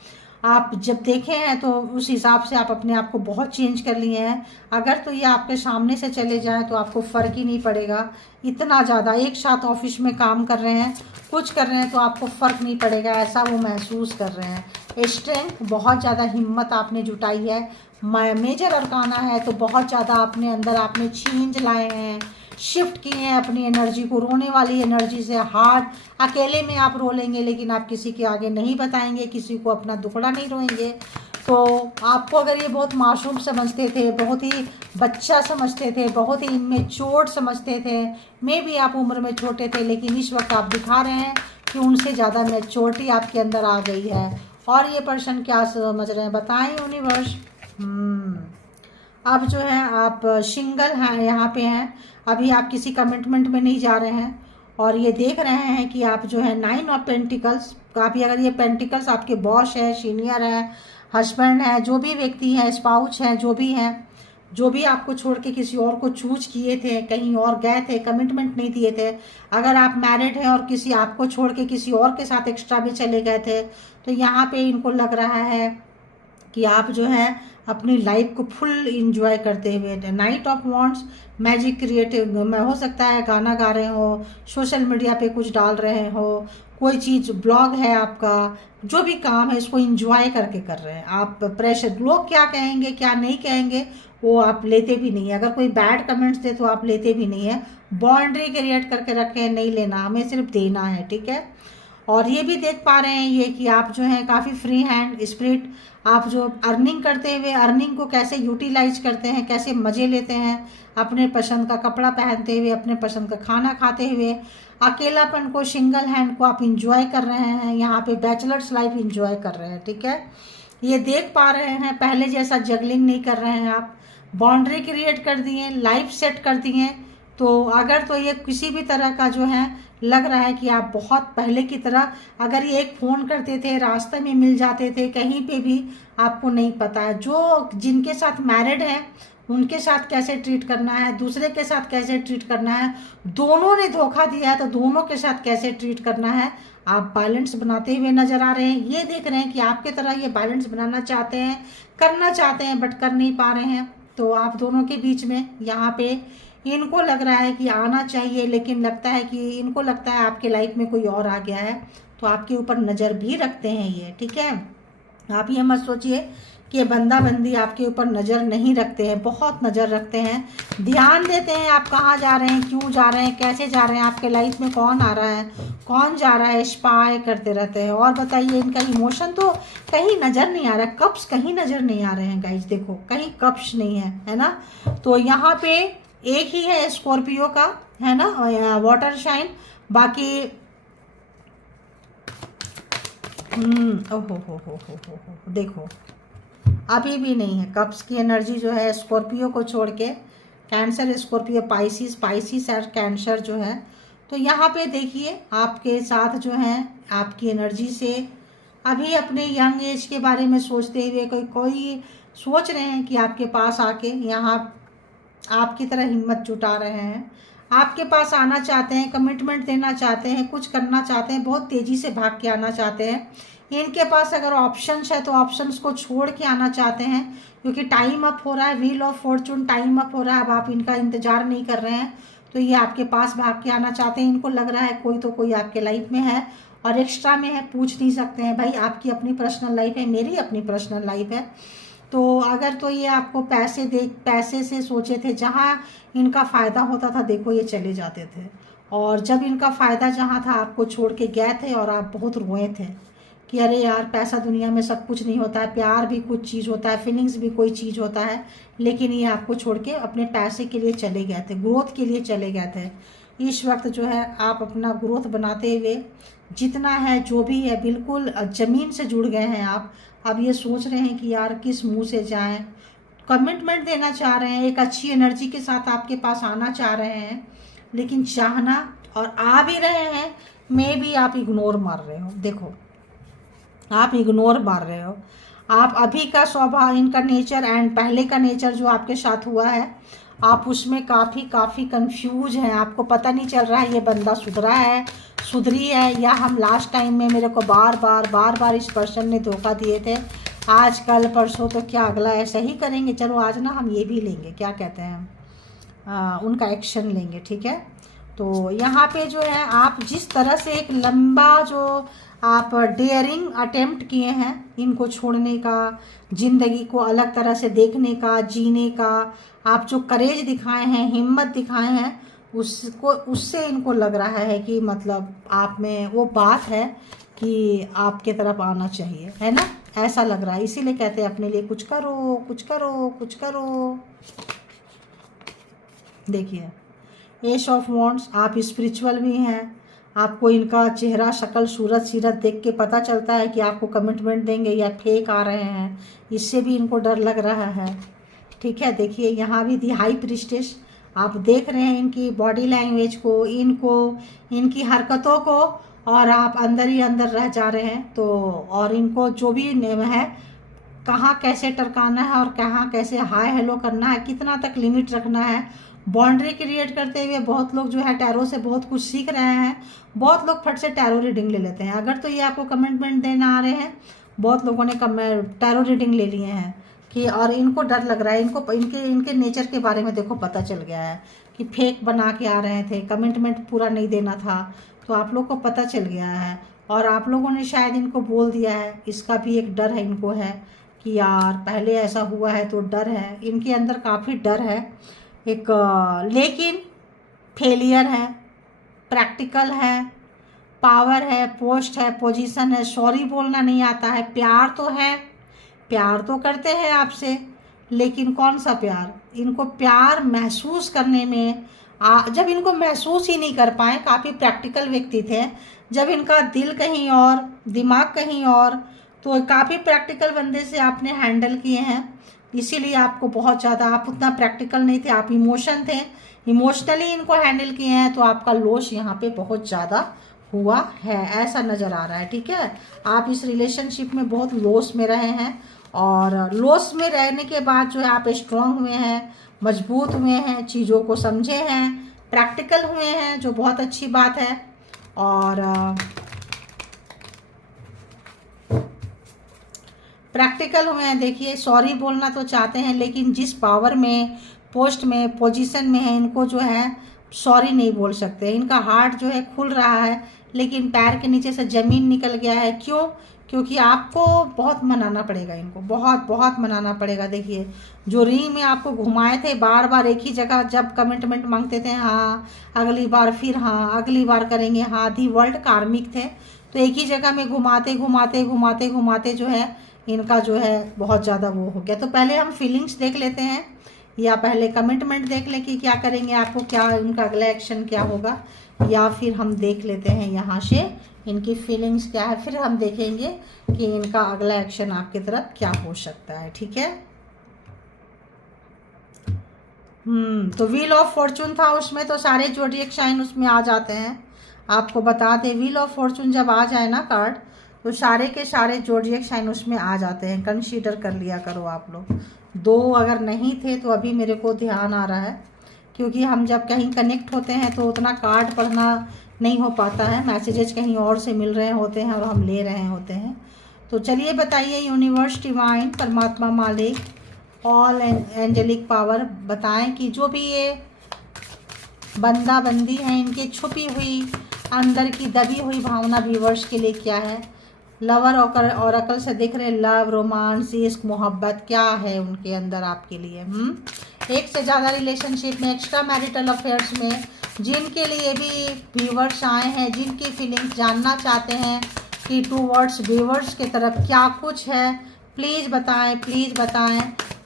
आप जब देखे हैं तो उस हिसाब से आप अपने आप को बहुत चेंज कर लिए हैं। अगर तो ये आपके सामने से चले जाएं तो आपको फ़र्क ही नहीं पड़ेगा, इतना ज़्यादा एक साथ ऑफिस में काम कर रहे हैं, कुछ कर रहे हैं, तो आपको फ़र्क नहीं पड़ेगा, ऐसा वो महसूस कर रहे हैं। स्ट्रेंथ, बहुत ज़्यादा हिम्मत आपने जुटाई है, मेजर अरकाना है, तो बहुत ज़्यादा अपने अंदर आपने चेंज लाए हैं, शिफ्ट किए हैं अपनी एनर्जी को, रोने वाली एनर्जी से हार्ड। अकेले में आप रो लेंगे, लेकिन आप किसी के आगे नहीं बताएंगे, किसी को अपना दुखड़ा नहीं रोएंगे। तो आपको अगर ये बहुत मासूम समझते थे, बहुत ही बच्चा समझते थे, बहुत ही इमेच्योर समझते थे, मे भी आप उम्र में छोटे थे, लेकिन इस वक्त आप दिखा रहे हैं कि उनसे ज़्यादा मैच्योरिटी आपके अंदर आ गई है। और ये पर्सन क्या समझ रहे हैं बताएं यूनिवर्स। अब जो है आप सिंगल हैं, यहाँ पे हैं, अभी आप किसी कमिटमेंट में नहीं जा रहे हैं, और ये देख रहे हैं कि आप जो है 9 ऑफ पेंटिकल्स, काफ़ी, अगर ये पेंटिकल्स आपके बॉस है, सीनियर है, हस्बैंड है, जो भी व्यक्ति है, स्पाउस है, जो भी हैं, जो भी आपको छोड़ के किसी और को चूज किए थे, कहीं और गए थे, कमिटमेंट नहीं दिए थे, अगर आप मैरिड हैं और किसी आपको छोड़ के किसी और के साथ एक्स्ट्रा भी चले गए थे, तो यहाँ पे इनको लग रहा है कि आप जो है अपनी लाइफ को फुल इंजॉय करते हुए, night of wants, magic creative में हो सकता है, गाना गा रहे हो, सोशल मीडिया पे कुछ डाल रहे हो, कोई चीज़ ब्लॉग है आपका, जो भी काम है इसको इंजॉय करके कर रहे हैं आप। प्रेशर, लोग क्या कहेंगे क्या नहीं कहेंगे वो आप लेते भी नहीं है, अगर कोई बैड कमेंट्स दे तो आप लेते भी नहीं है, बाउंड्री क्रिएट करके रखे हैं, नहीं लेना, हमें सिर्फ देना है, ठीक है। और ये भी देख पा रहे हैं ये कि आप जो है काफ़ी फ्री हैंड स्पिरिट, आप जो अर्निंग करते हुए अर्निंग को कैसे यूटिलाइज करते हैं, कैसे मज़े लेते हैं, अपने पसंद का कपड़ा पहनते हुए, अपने पसंद का खाना खाते हुए, अकेलापन को, सिंगल हैंड को आप इंजॉय कर रहे हैं, यहाँ पे बैचलर्स लाइफ इंजॉय कर रहे हैं, ठीक है। ये देख पा रहे हैं पहले जैसा जगलिंग नहीं कर रहे हैं आप, बाउंड्री क्रिएट कर दिए, लाइफ सेट कर दिए। तो अगर तो ये किसी भी तरह का जो है लग रहा है कि आप बहुत पहले की तरह, अगर ये एक फ़ोन करते थे, रास्ते में मिल जाते थे, कहीं पे भी आपको नहीं पता है, जो जिनके साथ मैरिड हैं उनके साथ कैसे ट्रीट करना है, दूसरे के साथ कैसे ट्रीट करना है, दोनों ने धोखा दिया है तो दोनों के साथ कैसे ट्रीट करना है। आप बैलेंस बनाते हुए नजर आ रहे हैं। ये देख रहे हैं कि आपके तरह ये बैलेंस बनाना चाहते हैं, करना चाहते हैं, बट कर नहीं पा रहे हैं। तो आप दोनों के बीच में यहाँ पे इनको लग रहा है कि आना चाहिए, लेकिन लगता है कि इनको लगता है आपके लाइफ में कोई और आ गया है, तो आपके ऊपर नज़र भी रखते हैं ये, ठीक है। आप ये मत सोचिए कि बंदा बंदी आपके ऊपर नज़र नहीं रखते हैं, बहुत नज़र रखते हैं, ध्यान देते हैं आप कहाँ जा रहे हैं, क्यों जा रहे हैं, कैसे जा रहे हैं, आपके लाइफ में कौन आ रहा है, कौन जा रहा है, स्पाई करते रहते हैं। और बताइए, इनका इमोशन तो कहीं नज़र नहीं आ रहा है, कप्स कहीं नज़र नहीं आ रहे हैं गाइज, देखो कहीं कप्स नहीं है ना। तो यहाँ पे एक ही है स्कॉर्पियो का, है ना, वाटर शाइन, बाकी ओहो हो, देखो अभी भी नहीं है। कप्स की एनर्जी जो है स्कॉर्पियो को छोड़ के कैंसर, स्कॉर्पियो, पाइसिस और कैंसर जो है। तो यहाँ पे देखिए आपके साथ जो है आपकी एनर्जी से अभी अपने यंग एज के बारे में सोचते हुए कोई सोच रहे हैं कि आपके पास आके यहाँ आपकी तरह हिम्मत जुटा रहे हैं, आपके पास आना चाहते हैं, कमिटमेंट देना चाहते हैं, कुछ करना चाहते हैं, बहुत तेज़ी से भाग के आना चाहते हैं। इनके पास अगर ऑप्शंस है तो ऑप्शंस को छोड़ के आना चाहते हैं, क्योंकि टाइम अप हो रहा है, wheel of Fortune time up हो रहा है। अब आप इनका इंतज़ार नहीं कर रहे हैं, तो ये आपके पास भाग के आना चाहते हैं। इनको लग रहा है कोई तो कोई आपके लाइफ में है और एक्स्ट्रा में है, पूछ नहीं सकते हैं भाई, आपकी अपनी पर्सनल लाइफ है, मेरी अपनी पर्सनल लाइफ है। तो अगर तो ये आपको पैसे से सोचे थे, जहाँ इनका फ़ायदा होता था देखो ये चले जाते थे, और जब इनका फ़ायदा जहाँ था आपको छोड़ के गए थे और आप बहुत रोए थे कि अरे यार पैसा दुनिया में सब कुछ नहीं होता है, प्यार भी कुछ चीज़ होता है, फीलिंग्स भी कोई चीज़ होता है, लेकिन ये आपको छोड़ के अपने पैसे के लिए चले गए थे, ग्रोथ के लिए चले गए थे। इस वक्त जो है आप अपना ग्रोथ बनाते हुए जितना है जो भी है बिल्कुल ज़मीन से जुड़ गए हैं आप। अब ये सोच रहे हैं कि यार किस मुंह से जाएं, कमिटमेंट देना चाह रहे हैं, एक अच्छी एनर्जी के साथ आपके पास आना चाह रहे हैं, लेकिन चाहना और आ भी रहे हैं, मैं भी आप इग्नोर मार रहे हो। देखो आप इग्नोर मार रहे हो। आप अभी का स्वभाव, इनका नेचर एंड पहले का नेचर जो आपके साथ हुआ है, आप उसमें काफ़ी कंफ्यूज हैं। आपको पता नहीं चल रहा है ये बंदा सुधरा है, सुधरी है, या हम लास्ट टाइम में मेरे को बार बार इस पर्सन ने धोखा दिए थे, आज कल परसों तो क्या अगला ऐसा ही करेंगे। चलो आज ना हम ये भी लेंगे, क्या कहते हैं, उनका एक्शन लेंगे, ठीक है। तो यहाँ पे जो है आप जिस तरह से एक लंबा जो आप डेयरिंग अटेम्प्ट किए हैं इनको छोड़ने का, ज़िंदगी को अलग तरह से देखने का, जीने का, आप जो करेज दिखाए हैं, हिम्मत दिखाए हैं, उससे इनको लग रहा है कि मतलब आप में वो बात है कि आपके तरफ आना चाहिए, है ना, ऐसा लग रहा है। इसीलिए कहते हैं अपने लिए कुछ करो, कुछ करो, कुछ करो। देखिए एश ऑफ वॉन्ड्स, आप स्पिरिचुअल भी हैं, आपको इनका चेहरा, शक्ल, सूरत, सीरत देख के पता चलता है कि आपको कमिटमेंट देंगे या फेक आ रहे हैं, इससे भी इनको डर लग रहा है, ठीक है। देखिए यहाँ भी दी हाई प्रीस्टेस, आप देख रहे हैं इनकी बॉडी लैंग्वेज को, इनकी हरकतों को, और आप अंदर ही अंदर रह जा रहे हैं। तो और इनको जो भी नेम है, कहाँ कैसे टरकाना है और कहाँ कैसे हाय हेलो करना है, कितना तक लिमिट रखना है, बाउंड्री क्रिएट करते हुए बहुत लोग जो है टैरो से बहुत कुछ सीख रहे हैं। बहुत लोग फट से टैरो रीडिंग ले लेते हैं। अगर तो ये आपको कमिटमेंट देना आ रहे हैं, बहुत लोगों ने टैरो रीडिंग ले लिए हैं कि, और इनको डर लग रहा है, इनको इनके नेचर के बारे में देखो पता चल गया है कि फेक बना के आ रहे थे, कमिटमेंट पूरा नहीं देना था, तो आप लोग को पता चल गया है। और आप लोगों ने शायद इनको बोल दिया है, इसका भी एक डर है इनको है कि यार पहले ऐसा हुआ है, तो डर है इनके अंदर, काफ़ी डर है एक, लेकिन फेलियर है, प्रैक्टिकल है, पावर है, पोस्ट है, पोजीशन है, सॉरी बोलना नहीं आता है, प्यार तो है, प्यार तो करते हैं आपसे, लेकिन कौन सा प्यार, इनको प्यार महसूस करने में जब इनको महसूस ही नहीं कर पाए, काफ़ी प्रैक्टिकल व्यक्ति थे, जब इनका दिल कहीं और दिमाग कहीं और, तो काफ़ी प्रैक्टिकल बंदे से आपने हैंडल किए हैं, इसीलिए आपको बहुत ज़्यादा, आप उतना प्रैक्टिकल नहीं थे, आप इमोशन थे, इमोशनली इनको हैंडल किए हैं, तो आपका लॉस यहाँ पे बहुत ज़्यादा हुआ है, ऐसा नज़र आ रहा है, ठीक है। आप इस रिलेशनशिप में बहुत लॉस में रहे हैं और लॉस में रहने के बाद जो है आप स्ट्रांग हुए हैं, मजबूत हुए हैं, चीज़ों को समझे हैं, प्रैक्टिकल हुए हैं, जो बहुत अच्छी बात है। और प्रैक्टिकल हुए हैं। देखिए, सॉरी बोलना तो चाहते हैं, लेकिन जिस पावर में, पोस्ट में, पोजीशन में है, इनको जो है सॉरी नहीं बोल सकते। इनका हार्ट जो है खुल रहा है, लेकिन पैर के नीचे से ज़मीन निकल गया है। क्यों? क्योंकि आपको बहुत मनाना पड़ेगा, इनको बहुत बहुत मनाना पड़ेगा। देखिए, जो रिंग में आपको घुमाए थे बार बार एक ही जगह, जब कमिटमेंट मांगते थे, हाँ अगली बार, फिर हाँ अगली बार करेंगे, हाँ दी वर्ल्ड कार्मिक थे, तो एक ही जगह में घुमाते घुमाते घुमाते घुमाते जो है इनका जो है बहुत ज़्यादा वो हो गया। तो पहले हम फीलिंग्स देख लेते हैं, या पहले कमिटमेंट देख लें कि क्या करेंगे, आपको क्या उनका अगला एक्शन क्या होगा, या फिर हम देख लेते हैं यहाँ से इनकी फीलिंग्स क्या है, फिर हम देखेंगे कि इनका अगला एक्शन आपकी तरफ क्या हो सकता है। ठीक है। तो व्हील ऑफ फॉर्चून था उसमें, तो सारे ज़ोडिएक साइन उसमें आ जाते हैं। आपको बता दें, व्हील ऑफ फॉर्चून जब आ जाए ना कार्ड, तो सारे के सारे ज़ोडिएक साइन उसमें आ जाते हैं। कंसीडर कर लिया करो आप लोग। 2 अगर नहीं थे तो अभी मेरे को ध्यान आ रहा है, क्योंकि हम जब कहीं कनेक्ट होते हैं तो उतना कार्ड पढ़ना नहीं हो पाता है, मैसेजेस कहीं और से मिल रहे होते हैं और हम ले रहे होते हैं। तो चलिए बताइए, यूनिवर्स, डिवाइन, परमात्मा, मालिक, ऑल एंजेलिक पावर, बताएं कि जो भी ये बंदा बंदी हैं, इनकी छुपी हुई अंदर की दबी हुई भावना व्यूवर्स के लिए क्या है। लवर और अकल से देख रहे, लव, रोमांस, इश्क, मोहब्बत क्या है उनके अंदर आपके लिए। एक से ज़्यादा रिलेशनशिप में, एक्स्ट्रा मैरिटल अफेयर्स में, जिनके लिए भी व्यूवर्स आए हैं, जिनकी फीलिंग्स जानना चाहते हैं कि टूवर्ड्स व्यूवर्स के तरफ क्या कुछ है, प्लीज़ बताएं, प्लीज़ बताएं।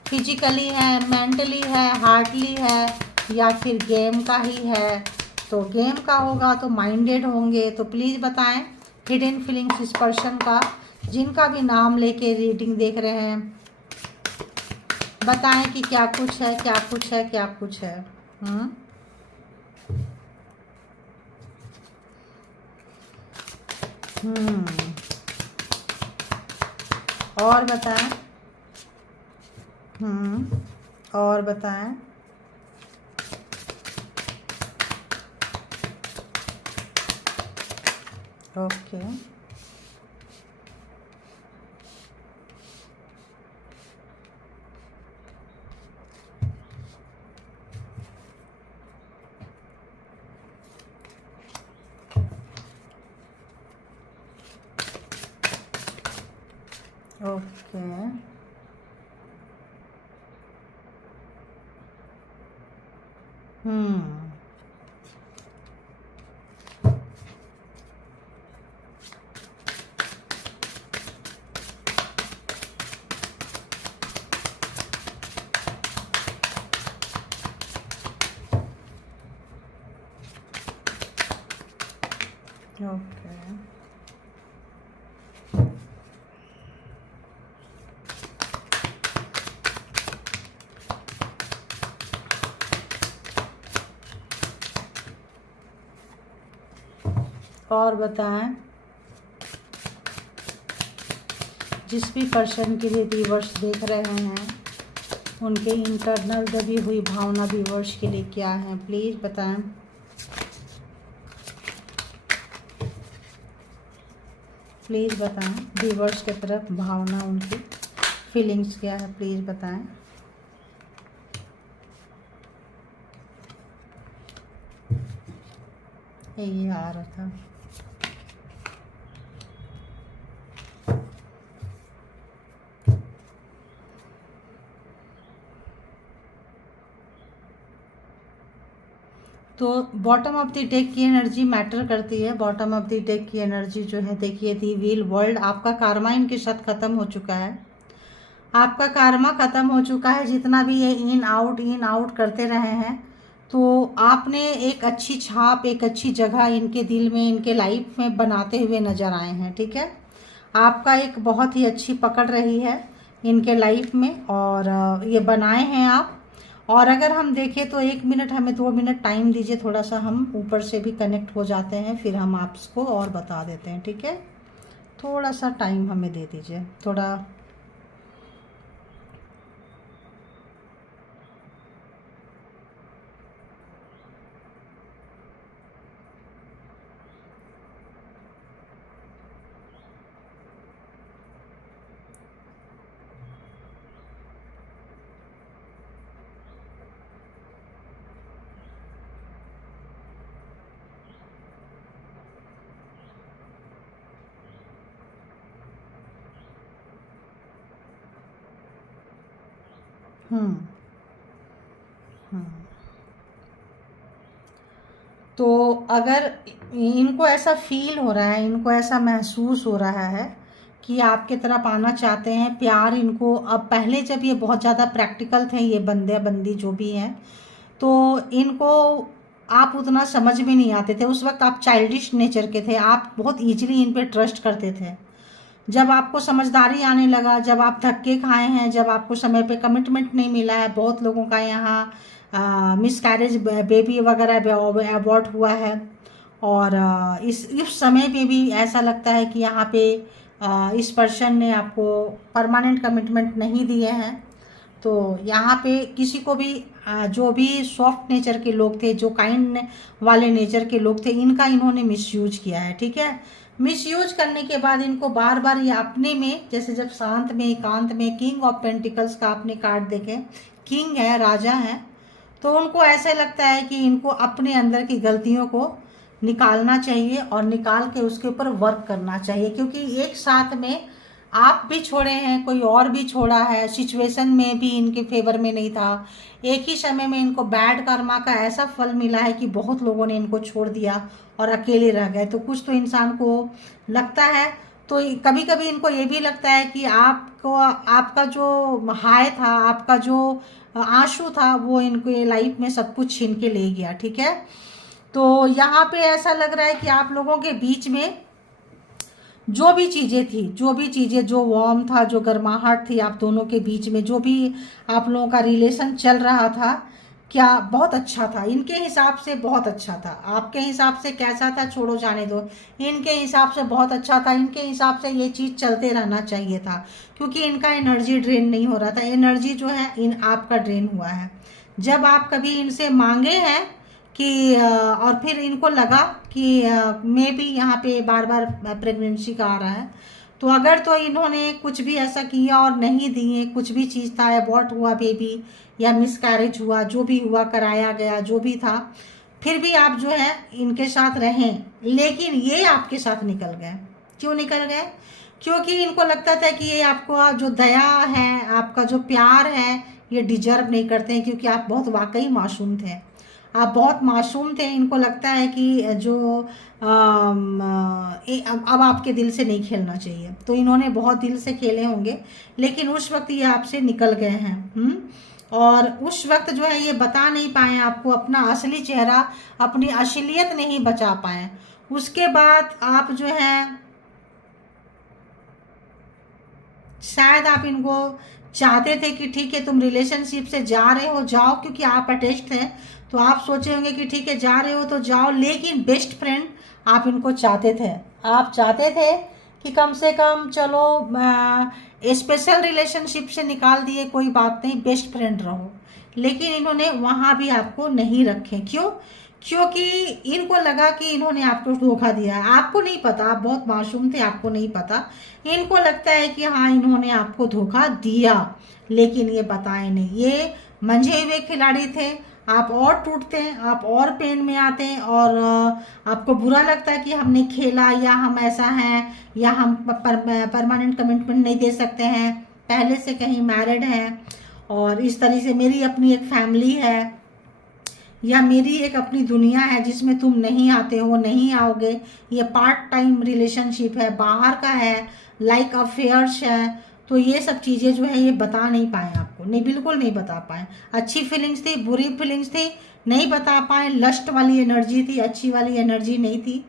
फिजिकली है, मेंटली है, हार्टली है, या फिर गेम का ही है। तो गेम का होगा तो माइंडेड होंगे, तो प्लीज़ बताएं हिडन फीलिंग्स इस पर्सन का, जिनका भी नाम लेके रीडिंग देख रहे हैं, बताएं कि क्या कुछ है, क्या कुछ है, क्या कुछ है। और बताएं। और बताएं। ओके। ओके। ओके। और बताएं, जिस भी पर्सन के लिए व्यूवर्स देख रहे हैं, उनके इंटरनल दबी हुई भावना व्यूवर्स के लिए क्या है, प्लीज़ बताएं। प्लीज़ बताएं, व्यूवर्स की तरफ भावना, उनकी फीलिंग्स क्या है, प्लीज़ बताएं। ये आ रहा था। तो बॉटम ऑफ द डेक की एनर्जी मैटर करती है। बॉटम ऑफ द डेक की एनर्जी जो है, देखिए, दी व्हील, वर्ल्ड। आपका कार्मा इनके साथ ख़त्म हो चुका है। आपका कार्मा ख़त्म हो चुका है। जितना भी ये इन आउट करते रहे हैं, तो आपने एक अच्छी छाप, एक अच्छी जगह इनके दिल में, इनके लाइफ में बनाते हुए नज़र आए हैं। ठीक है। आपका एक बहुत ही अच्छी पकड़ रही है इनके लाइफ में, और ये बनाए हैं आप। और अगर हम देखें तो 1 मिनट, हमें 2 मिनट टाइम दीजिए, थोड़ा सा हम ऊपर से भी कनेक्ट हो जाते हैं, फिर हम आपको और बता देते हैं। ठीक है। थोड़ा सा टाइम हमें दे दीजिए, थोड़ा हम्म तो अगर इनको ऐसा फील हो रहा है, इनको ऐसा महसूस हो रहा है कि आपके तरफ आना चाहते हैं, प्यार इनको, अब पहले जब ये बहुत ज़्यादा प्रैक्टिकल थे, ये बंदे बंदी जो भी हैं, तो इनको आप उतना समझ में नहीं आते थे। उस वक्त आप चाइल्डिश नेचर के थे, आप बहुत ईजिली इन पे ट्रस्ट करते थे। जब आपको समझदारी आने लगा, जब आप धक्के खाए हैं, जब आपको समय पे कमिटमेंट नहीं मिला है, बहुत लोगों का यहाँ मिसकैरेज बेबी वगैरह अबॉर्ट हुआ है, और इस समय पे भी ऐसा लगता है कि यहाँ पे इस पर्सन ने आपको परमानेंट कमिटमेंट नहीं दिए हैं। तो यहाँ पे किसी को भी जो भी सॉफ्ट नेचर के लोग थे, जो काइंड वाले नेचर के लोग थे, इनका इन्होंने मिसयूज किया है, ठीक है। मिसयूज करने के बाद इनको बार बार ये अपने में, जैसे जब शांत में एकांत में किंग ऑफ पेंटिकल्स का आपने कार्ड देखे, किंग है, राजा है, तो उनको ऐसा लगता है कि इनको अपने अंदर की गलतियों को निकालना चाहिए और निकाल के उसके ऊपर वर्क करना चाहिए, क्योंकि एक साथ में आप भी छोड़े हैं, कोई और भी छोड़ा है, सिचुएशन में भी इनके फेवर में नहीं था, एक ही समय में इनको बैड कर्मा का ऐसा फल मिला है कि बहुत लोगों ने इनको छोड़ दिया और अकेले रह गए। तो कुछ तो इंसान को लगता है, तो कभी कभी इनको ये भी लगता है कि आपको आपका जो हाय था, आपका जो आंसू था, वो इनके लाइफ में सब कुछ छीन के ले गया, ठीक है। तो यहाँ पे ऐसा लग रहा है कि आप लोगों के बीच में जो भी चीज़ें थी, जो भी चीज़ें, जो वार्म था, जो गर्माहट थी आप दोनों के बीच में, जो भी आप लोगों का रिलेशन चल रहा था, क्या बहुत अच्छा था, इनके हिसाब से बहुत अच्छा था। आपके हिसाब से कैसा था छोड़ो, जाने दो, इनके हिसाब से बहुत अच्छा था। इनके हिसाब से ये चीज़ चलते रहना चाहिए था, क्योंकि इनका एनर्जी ड्रेन नहीं हो रहा था। एनर्जी जो है इन आपका ड्रेन हुआ है। जब आप कभी इनसे मांगे हैं कि और फिर इनको लगा कि मे भी यहाँ पे बार बार प्रेगनेंसी का आ रहा है, तो अगर तो इन्होंने कुछ भी ऐसा किया और नहीं दिए, कुछ भी चीज़ था, अबॉर्ट हुआ बेबी या मिसकैरेज हुआ, जो भी हुआ, कराया गया, जो भी था, फिर भी आप जो है इनके साथ रहें, लेकिन ये आपके साथ निकल गए। क्यों निकल गए? क्योंकि इनको लगता था कि ये आपको जो दया है, आपका जो प्यार है, ये डिजर्व नहीं करते हैं, क्योंकि आप बहुत वाकई मासूम थे, आप बहुत मासूम थे। इनको लगता है कि जो अब आपके दिल से नहीं खेलना चाहिए, तो इन्होंने बहुत दिल से खेले होंगे, लेकिन उस वक्त ये आपसे निकल गए हैं। और उस वक्त जो है ये बता नहीं पाए आपको अपना असली चेहरा, अपनी असलियत नहीं बचा पाए। उसके बाद आप जो है, शायद आप इनको चाहते थे कि ठीक है तुम रिलेशनशिप से जा रहे हो, जाओ, क्योंकि आप अटैच्ड थे, तो आप सोचे होंगे कि ठीक है जा रहे हो तो जाओ, लेकिन बेस्ट फ्रेंड आप इनको चाहते थे। आप चाहते थे कि कम से कम चलो स्पेशल रिलेशनशिप से निकाल दिए, कोई बात नहीं, बेस्ट फ्रेंड रहो, लेकिन इन्होंने वहाँ भी आपको नहीं रखे। क्यों? क्योंकि इनको लगा कि इन्होंने आपको धोखा दिया है। आपको नहीं पता, आप बहुत मासूम थे, आपको नहीं पता। इनको लगता है कि हाँ इन्होंने आपको धोखा दिया, लेकिन ये बताए नहीं। ये मंझे हुए खिलाड़ी थे। आप और टूटते हैं, आप और पेन में आते हैं, और आपको बुरा लगता है कि हमने खेला, या हम ऐसा हैं, या हम परमानेंट कमिटमेंट नहीं दे सकते हैं, पहले से कहीं मैरिड हैं, और इस तरह से मेरी अपनी एक फैमिली है, या मेरी एक अपनी दुनिया है जिसमें तुम नहीं आते हो, नहीं आओगे, ये पार्ट टाइम रिलेशनशिप है, बाहर का है, लाइक अफेयर्स है। तो ये सब चीज़ें जो है ये बता नहीं पाए आपको, नहीं, बिल्कुल नहीं बता पाए। अच्छी फीलिंग्स थी, बुरी फीलिंग्स थी, नहीं बता पाए। लस्ट वाली एनर्जी थी, अच्छी वाली एनर्जी नहीं थी।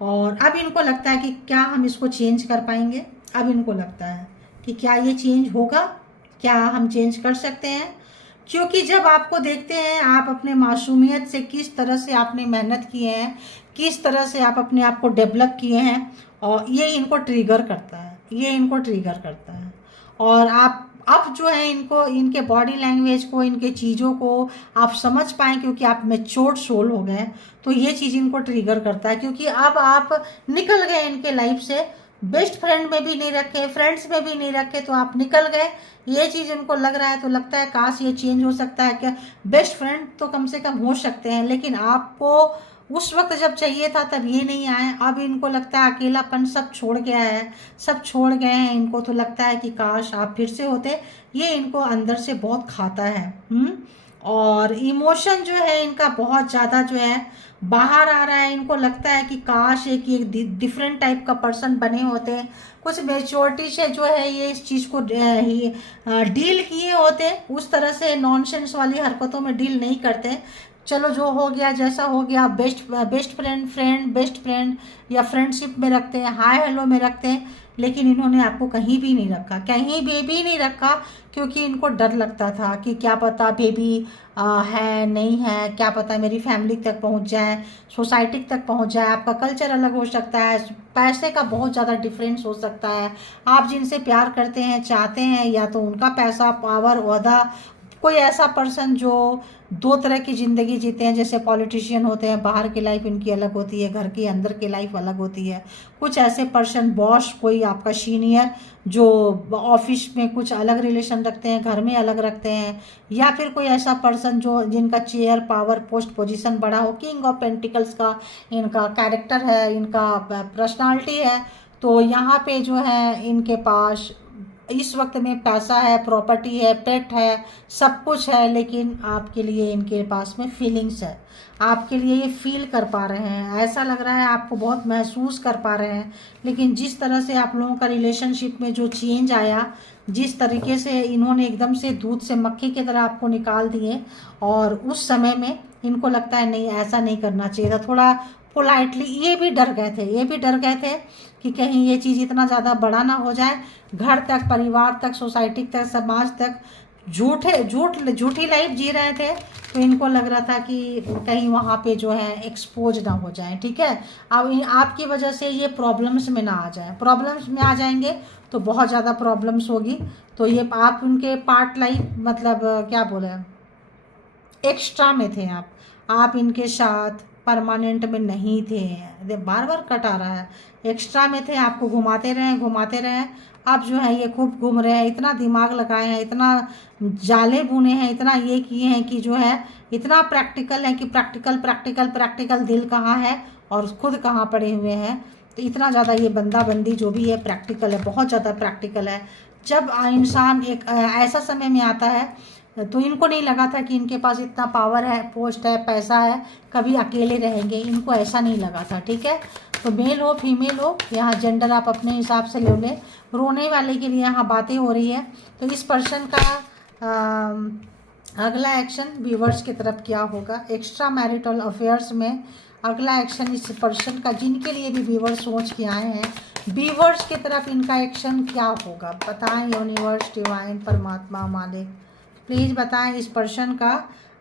और अब इनको लगता है कि क्या हम इसको चेंज कर पाएंगे। अब इनको लगता है कि क्या ये चेंज होगा, क्या हम चेंज कर सकते हैं। क्योंकि जब आपको देखते हैं आप अपने मासूमियत से किस तरह से आपने मेहनत की है, किस तरह से आप अपने आप को डेवलप किए हैं, और ये इनको ट्रिगर करता है, ये इनको ट्रिगर करता है। और आप अब जो है इनको, इनके बॉडी लैंग्वेज को, इनके चीज़ों को आप समझ पाएँ, क्योंकि आप मैच्योर्ड सोल हो गए, तो ये चीज़ इनको ट्रिगर करता है। क्योंकि अब आप निकल गए इनके लाइफ से, बेस्ट फ्रेंड में भी नहीं रखे, फ्रेंड्स में भी नहीं रखे, तो आप निकल गए। ये चीज़ इनको लग रहा है, तो लगता है काश ये चेंज हो सकता है क्या। बेस्ट फ्रेंड तो कम से कम हो सकते हैं, लेकिन आपको उस वक्त जब चाहिए था तब ये नहीं आए। अब इनको लगता है अकेलापन सब छोड़ गया है, सब छोड़ गए हैं इनको, तो लगता है कि काश आप फिर से होते। ये इनको अंदर से बहुत खाता है। और इमोशन जो है इनका बहुत ज़्यादा जो है बाहर आ रहा है। इनको लगता है कि काश एक डिफरेंट टाइप का पर्सन बने होते, कुछ मेच्योरिटी से जो है ये इस चीज़ को डील किए होते। उस तरह से नॉनसेंस वाली हरकतों में डील नहीं करते। चलो जो हो गया जैसा हो गया, बेस्ट फ्रेंड या फ्रेंडशिप में रखते हैं, हाय हेलो में रखते हैं, लेकिन इन्होंने आपको कहीं भी नहीं रखा, कहीं भी नहीं रखा, क्योंकि इनको डर लगता था कि क्या पता बेबी है नहीं है, क्या पता मेरी फैमिली तक पहुंच जाए, सोसाइटी तक पहुंच जाए। आपका कल्चर अलग हो सकता है, पैसे का बहुत ज़्यादा डिफरेंस हो सकता है। आप जिनसे प्यार करते हैं, चाहते हैं, या तो उनका पैसा, पावर, ओहदा, कोई ऐसा पर्सन जो दो तरह की ज़िंदगी जीते हैं, जैसे पॉलिटिशियन होते हैं, बाहर की लाइफ इनकी अलग होती है, घर के अंदर की लाइफ अलग होती है। कुछ ऐसे पर्सन, बॉस, कोई आपका सीनियर जो ऑफिस में कुछ अलग रिलेशन रखते हैं, घर में अलग रखते हैं, या फिर कोई ऐसा पर्सन जो जिनका चेयर, पावर, पोस्ट, पोजीशन बड़ा हो, किंग ऑफ पेंटिकल्स का इनका कैरेक्टर है, इनका पर्सनालिटी है। तो यहाँ पे जो है इनके पास इस वक्त में पैसा है, प्रॉपर्टी है, पेट है, सब कुछ है, लेकिन आपके लिए इनके पास में फीलिंग्स है। आपके लिए ये फील कर पा रहे हैं, ऐसा लग रहा है आपको बहुत महसूस कर पा रहे हैं। लेकिन जिस तरह से आप लोगों का रिलेशनशिप में जो चेंज आया, जिस तरीके से इन्होंने एकदम से दूध से मक्खी की तरह आपको निकाल दिए, और उस समय में इनको लगता है नहीं, ऐसा नहीं करना चाहिए था, थोड़ा पोलाइटली। ये भी डर गए थे कि कहीं ये चीज़ इतना ज़्यादा बड़ा ना हो जाए, घर तक, परिवार तक, सोसाइटी तक, समाज तक झूठी लाइफ जी रहे थे। तो इनको लग रहा था कि कहीं वहाँ पे जो है एक्सपोज ना हो जाए। ठीक है, अब आपकी वजह से ये प्रॉब्लम्स में ना आ जाए। प्रॉब्लम्स में आ जाएंगे तो बहुत ज़्यादा प्रॉब्लम्स होगी। तो ये आप उनके पार्ट लाइफ, मतलब क्या बोले, एक्स्ट्रा में थे आप इनके साथ परमानेंट में नहीं थे। बार बार कट आ रहा है। एक्स्ट्रा में थे, आपको घुमाते रहे। अब जो है ये खूब घूम रहे हैं, इतना दिमाग लगाए हैं, इतना जाले बुने हैं, इतना ये किए हैं कि जो है इतना प्रैक्टिकल है कि प्रैक्टिकल दिल कहाँ है और खुद कहाँ पड़े हुए हैं। तो इतना ज़्यादा ये बंदा बंदी जो भी है प्रैक्टिकल है, बहुत ज़्यादा प्रैक्टिकल है। जब इंसान एक ऐसा समय में आता है, तो इनको नहीं लगा था कि इनके पास इतना पावर है, पोस्ट है, पैसा है, कभी अकेले रहेंगे, इनको ऐसा नहीं लगा था। ठीक है, तो मेल हो फीमेल हो, यहाँ जेंडर आप अपने हिसाब से ले लें। रोने वाले के लिए यहाँ बातें हो रही है। तो इस पर्सन का अगला एक्शन व्यूवर्स की तरफ क्या होगा, एक्स्ट्रा मैरिटल अफेयर्स में अगला एक्शन इस पर्सन का, जिनके लिए भी व्यूवर्स सोच के आए हैं, व्यूवर्स की तरफ इनका एक्शन क्या होगा, बताएं यूनिवर्स, डिवाइन, परमात्मा, मालिक, प्लीज़ बताएं इस पर्सन का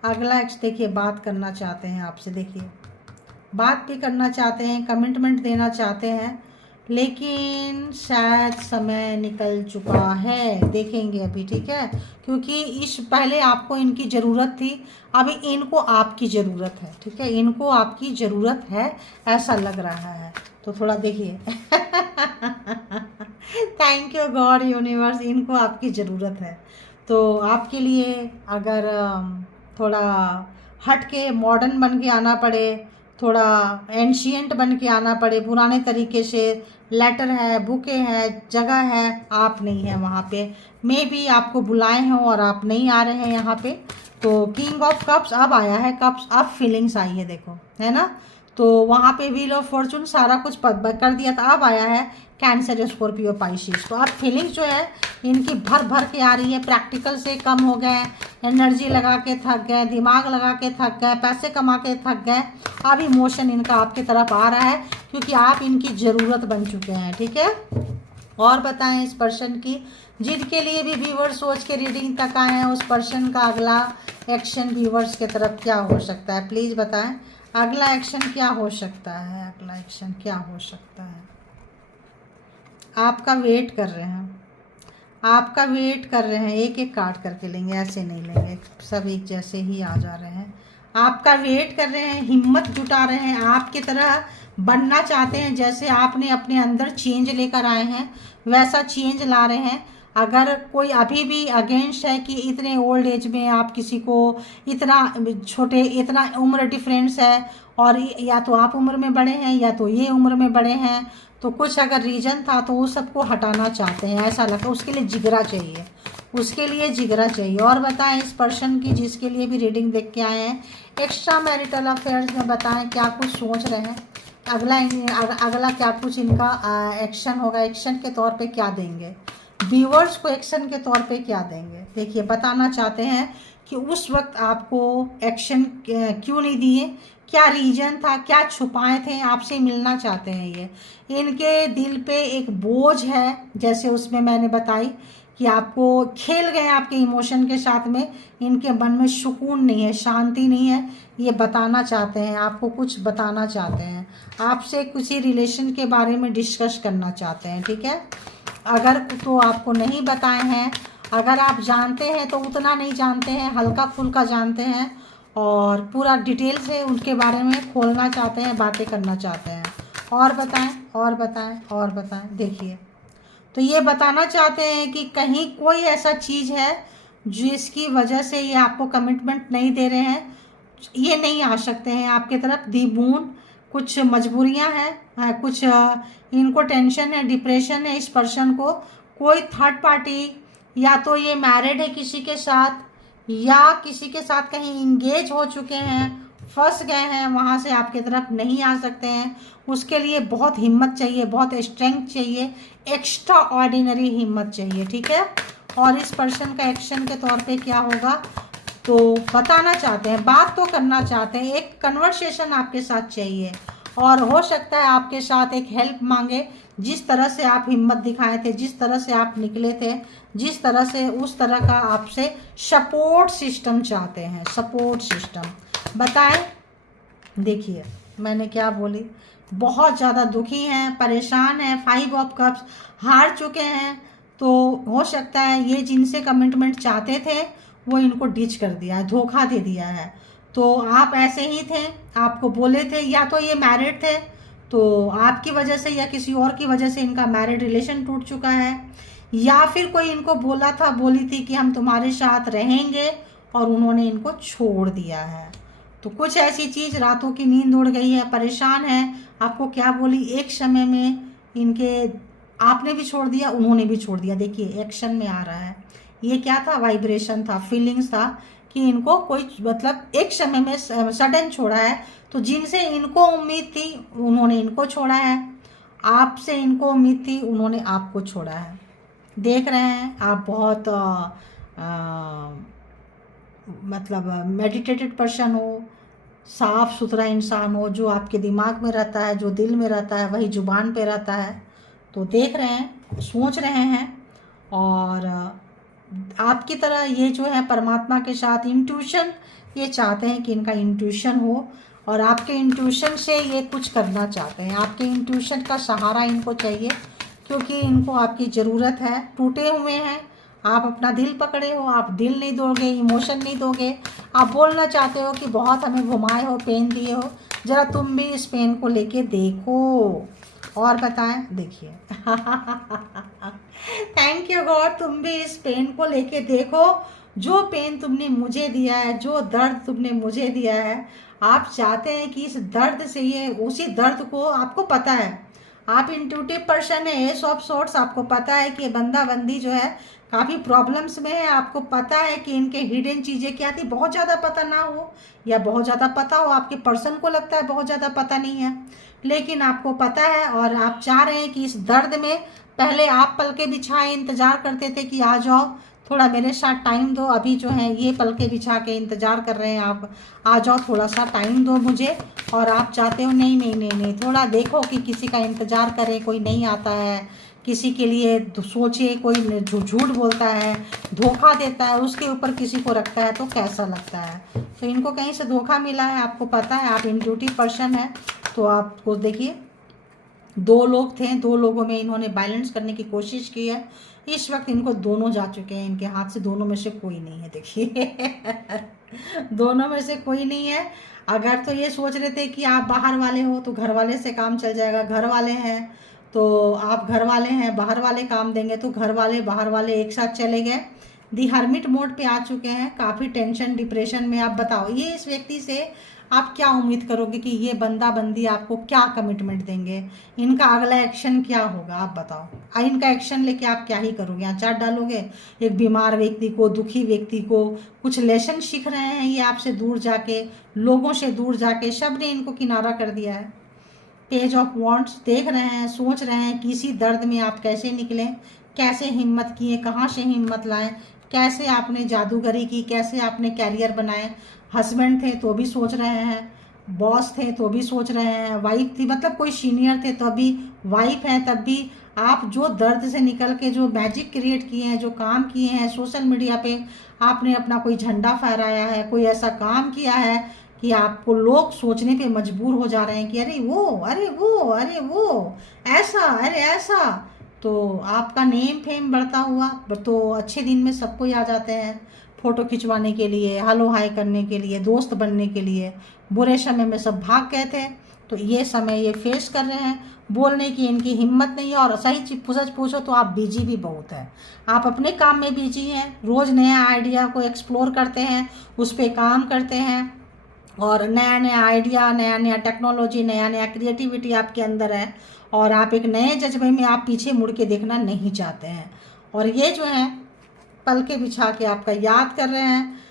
अगला एक्शन। देखिए, बात करना चाहते हैं आपसे, देखिए बात भी करना चाहते हैं, कमिटमेंट देना चाहते हैं, लेकिन शायद समय निकल चुका है। देखेंगे अभी, ठीक है, क्योंकि इस पहले आपको इनकी ज़रूरत थी, अभी इनको आपकी ज़रूरत है। ठीक है, इनको आपकी ज़रूरत है, ऐसा लग रहा है। तो थोड़ा देखिए थैंक यू गॉड, यूनिवर्स, इनको आपकी ज़रूरत है। तो आपके लिए अगर थोड़ा हट के मॉडर्न बन के आना पड़े, थोड़ा एंशियंट बन के आना पड़े, पुराने तरीके से, लेटर है, बुके है, जगह है, आप नहीं है वहाँ पे, मे बी आपको बुलाए हैं और आप नहीं आ रहे हैं यहाँ पे। तो किंग ऑफ कप्स अब आया है, कप्स अब फीलिंग्स आई है, देखो, है ना। तो वहाँ पे व्हील ऑफ फॉर्चून सारा कुछ कर दिया था, अब आया है कैंसर, स्कॉर्पियो, पाइसिस। तो अब फीलिंग्स जो है इनकी भर भर के आ रही है, प्रैक्टिकल से कम हो गए, एनर्जी लगा के थक गए, दिमाग लगा के थक गए, पैसे कमा के थक गए। अब इमोशन इनका आपकी तरफ आ रहा है, क्योंकि आप इनकी ज़रूरत बन चुके हैं। ठीक है, और बताएं इस पर्सन की, जिनके लिए भी व्यूवर्स सोच के रीडिंग तक आए हैं, उस पर्सन का अगला एक्शन व्यूवर्स की तरफ क्या हो सकता है, प्लीज़ बताएं अगला एक्शन क्या हो सकता है, अगला एक्शन क्या हो सकता है। आपका वेट कर रहे हैं, आपका वेट कर रहे हैं, एक एक कार्ड करके लेंगे, ऐसे नहीं लेंगे, सब एक जैसे ही आ जा रहे हैं। आपका वेट कर रहे हैं, हिम्मत जुटा रहे हैं, आपकी तरह बनना चाहते हैं, जैसे आपने अपने अंदर चेंज लेकर आए हैं वैसा चेंज ला रहे हैं। अगर कोई अभी भी अगेंस्ट है कि इतने ओल्ड एज में आप किसी को इतना छोटे, इतना उम्र डिफरेंस है, और या तो आप उम्र में बड़े हैं या तो ये उम्र में बड़े हैं, तो कुछ अगर रीजन था तो वो सबको हटाना चाहते हैं, ऐसा लगता है। उसके लिए जिगरा चाहिए, उसके लिए जिगरा चाहिए। और बताएं इस पर्सन की जिसके लिए भी रीडिंग देख के आए हैं, एक्स्ट्रा मैरिटल अफेयर्स में बताएं क्या कुछ सोच रहे हैं, अगला क्या कुछ इनका एक्शन होगा, एक्शन के तौर पे क्या देंगे, व्यूअर्स को एक्शन के तौर पे क्या देंगे। देखिए बताना चाहते हैं कि उस वक्त आपको एक्शन क्यों नहीं दिए, क्या रीजन था, क्या छुपाए थे, आपसे मिलना चाहते हैं। ये इनके दिल पे एक बोझ है, जैसे उसमें मैंने बताई कि आपको खेल गए आपके इमोशन के साथ में, इनके मन में सुकून नहीं है, शांति नहीं है। ये बताना चाहते हैं, आपको कुछ बताना चाहते हैं, आपसे किसी रिलेशन के बारे में डिस्कस करना चाहते हैं, ठीक है। अगर तो आपको नहीं बताए हैं, अगर आप जानते हैं तो उतना नहीं जानते हैं, हल्का फुल्का जानते हैं, और पूरा डिटेल से उनके बारे में खोलना चाहते हैं, बातें करना चाहते हैं। और बताएं, और बताएं, और बताएं। देखिए तो ये बताना चाहते हैं कि कहीं कोई ऐसा चीज़ है जिसकी वजह से ये आपको कमिटमेंट नहीं दे रहे हैं, ये नहीं आ सकते हैं आपके तरफ। दी मून, कुछ मजबूरियां हैं, कुछ इनको टेंशन है, डिप्रेशन है इस पर्सन को। कोई थर्ड पार्टी, या तो ये मैरिड है किसी के साथ, या किसी के साथ कहीं इंगेज हो चुके हैं, फंस गए हैं, वहाँ से आपके तरफ नहीं आ सकते हैं। उसके लिए बहुत हिम्मत चाहिए, बहुत स्ट्रेंथ चाहिए, एक्स्ट्रा ऑर्डिनरी हिम्मत चाहिए, ठीक है। और इस पर्सन का एक्शन के तौर पे क्या होगा, तो बताना चाहते हैं, बात तो करना चाहते हैं, एक कन्वर्सेशन आपके साथ चाहिए, और हो सकता है आपके साथ एक हेल्प मांगे। जिस तरह से आप हिम्मत दिखाए थे, जिस तरह से आप निकले थे, जिस तरह से, उस तरह का आपसे सपोर्ट सिस्टम चाहते हैं, सपोर्ट सिस्टम। बताएं। देखिए मैंने क्या बोली, बहुत ज़्यादा दुखी हैं, परेशान हैं, 5 ऑफ कप्स, हार चुके हैं। तो हो सकता है ये जिनसे कमिटमेंट चाहते थे वो इनको डिच कर दिया है, धोखा दे दिया है। तो आप ऐसे ही थे, आपको बोले थे, या तो ये मैरिड थे तो आपकी वजह से या किसी और की वजह से इनका मैरिड रिलेशन टूट चुका है, या फिर कोई इनको बोला था, बोली थी कि हम तुम्हारे साथ रहेंगे, और उन्होंने इनको छोड़ दिया है। तो कुछ ऐसी चीज़, रातों की नींद उड़ गई है, परेशान है। आपको क्या बोली, एक समय में इनके, आपने भी छोड़ दिया, उन्होंने भी छोड़ दिया। देखिए एक्शन में आ रहा है, ये क्या था, वाइब्रेशन था, फीलिंग्स था कि इनको कोई, मतलब एक समय में सडन छोड़ा है। तो जिनसे इनको उम्मीद थी उन्होंने इनको छोड़ा है, आपसे इनको उम्मीद थी उन्होंने आपको छोड़ा है। देख रहे हैं आप बहुत मतलब मेडिटेटेड पर्सन हो, साफ सुथरा इंसान हो, जो आपके दिमाग में रहता है, जो दिल में रहता है वही जुबान पे रहता है। तो देख रहे हैं, सोच रहे हैं, और आपकी तरह ये जो है परमात्मा के साथ इंट्यूशन, ये चाहते हैं कि इनका इंट्यूशन हो, और आपके इंट्यूशन से ये कुछ करना चाहते हैं। आपके इंट्यूशन का सहारा इनको चाहिए, क्योंकि इनको आपकी ज़रूरत है। टूटे हुए हैं, आप अपना दिल पकड़े हो, आप दिल नहीं दोगे, इमोशन नहीं दोगे। आप बोलना चाहते हो कि बहुत हमें घुमाए हो, पेन दिए हो, ज़रा तुम भी इस पेन को लेके देखो। और बताएं। देखिए थैंक यू गॉड, तुम भी इस पेन को लेके देखो। जो पेन तुमने मुझे दिया है, जो दर्द तुमने मुझे दिया है, आप चाहते हैं कि इस दर्द से, ये उसी दर्द को, आपको पता है आप इंट्यूटिव पर्सन है, एस ऑफ सॉर्ट्स, आपको पता है कि बंदा बंदी जो है काफ़ी प्रॉब्लम्स में है। आपको पता है कि इनके हिडन चीज़ें क्या थी, बहुत ज़्यादा पता ना हो या बहुत ज़्यादा पता हो, आपके पर्सन को लगता है बहुत ज़्यादा पता नहीं है, लेकिन आपको पता है। और आप चाह रहे हैं कि इस दर्द में, पहले आप पलके बिछाए इंतज़ार करते थे कि आ जाओ, थोड़ा मेरे साथ टाइम दो, अभी जो है ये पलके बिछा के इंतज़ार कर रहे हैं आप, आ जाओ थोड़ा सा टाइम दो मुझे। और आप चाहते हो नहीं नहीं नहीं नहीं, थोड़ा देखो कि किसी का इंतज़ार करे, कोई नहीं आता है, किसी के लिए सोचे, कोई झूठ बोलता है, धोखा देता है, उसके ऊपर किसी को रखता है तो कैसा लगता है। तो इनको कहीं से धोखा मिला है, आपको पता है, आप इंट्यूटिव पर्सन है। तो आपको देखिए दो लोग थे, दो लोगों में इन्होंने बैलेंस करने की कोशिश की है। इस वक्त इनको दोनों जा चुके हैं, इनके हाथ से दोनों में से कोई नहीं है। देखिए दोनों में से कोई नहीं है। अगर तो ये सोच रहे थे कि आप बाहर वाले हो तो घर वाले से काम चल जाएगा, घर वाले हैं तो आप घर वाले हैं, बाहर वाले काम देंगे, तो घर वाले बाहर वाले एक साथ चले गए। दी हर्मिट मोड पे आ चुके हैं, काफ़ी टेंशन डिप्रेशन में। आप बताओ ये इस व्यक्ति से आप क्या उम्मीद करोगे कि ये बंदा बंदी आपको क्या कमिटमेंट देंगे, इनका अगला एक्शन क्या होगा, आप बताओ। इनका एक्शन लेके आप क्या ही करोगे, यहाँ चार्ट डालोगे। एक बीमार व्यक्ति को, दुखी व्यक्ति को, कुछ लेसन सीख रहे हैं ये आपसे दूर जाके, लोगों से दूर जाके, सब ने इनको किनारा कर दिया है। पेज ऑफ वॉन्ड्स देख रहे हैं, सोच रहे हैं किसी दर्द में आप कैसे निकलें, कैसे हिम्मत किए, कहाँ से हिम्मत लाएं, कैसे आपने जादूगरी की, कैसे आपने कैरियर बनाए। हस्बैंड थे तो भी सोच रहे हैं, बॉस थे तो भी सोच रहे हैं, वाइफ थी मतलब कोई सीनियर थे तो अभी वाइफ है तब भी आप जो दर्द से निकल के जो मैजिक क्रिएट किए हैं, जो काम किए हैं सोशल मीडिया पे, आपने अपना कोई झंडा फहराया है, कोई ऐसा काम किया है कि आपको लोग सोचने पे मजबूर हो जा रहे हैं कि अरे वो, अरे वो, अरे वो ऐसा, अरे ऐसा। तो आपका नेम फेम बढ़ता हुआ, तो अच्छे दिन में सबको आ जाते हैं फ़ोटो खिंचवाने के लिए, हेलो हाय करने के लिए, दोस्त बनने के लिए। बुरे समय में सब भाग गए थे, तो ये समय ये फेस कर रहे हैं। बोलने की इनकी हिम्मत नहीं है, और सही चीज पूछो तो आप बिजी भी बहुत है। आप अपने काम में बिजी हैं, रोज़ नया आइडिया को एक्सप्लोर करते हैं, उस पर काम करते हैं, और नया नया आइडिया, नया नया टेक्नोलॉजी, नया नया क्रिएटिविटी आपके अंदर है, और आप एक नए जज्बे में आप पीछे मुड़ के देखना नहीं चाहते हैं। और ये जो है पल के बिछा के आपका याद कर रहे हैं,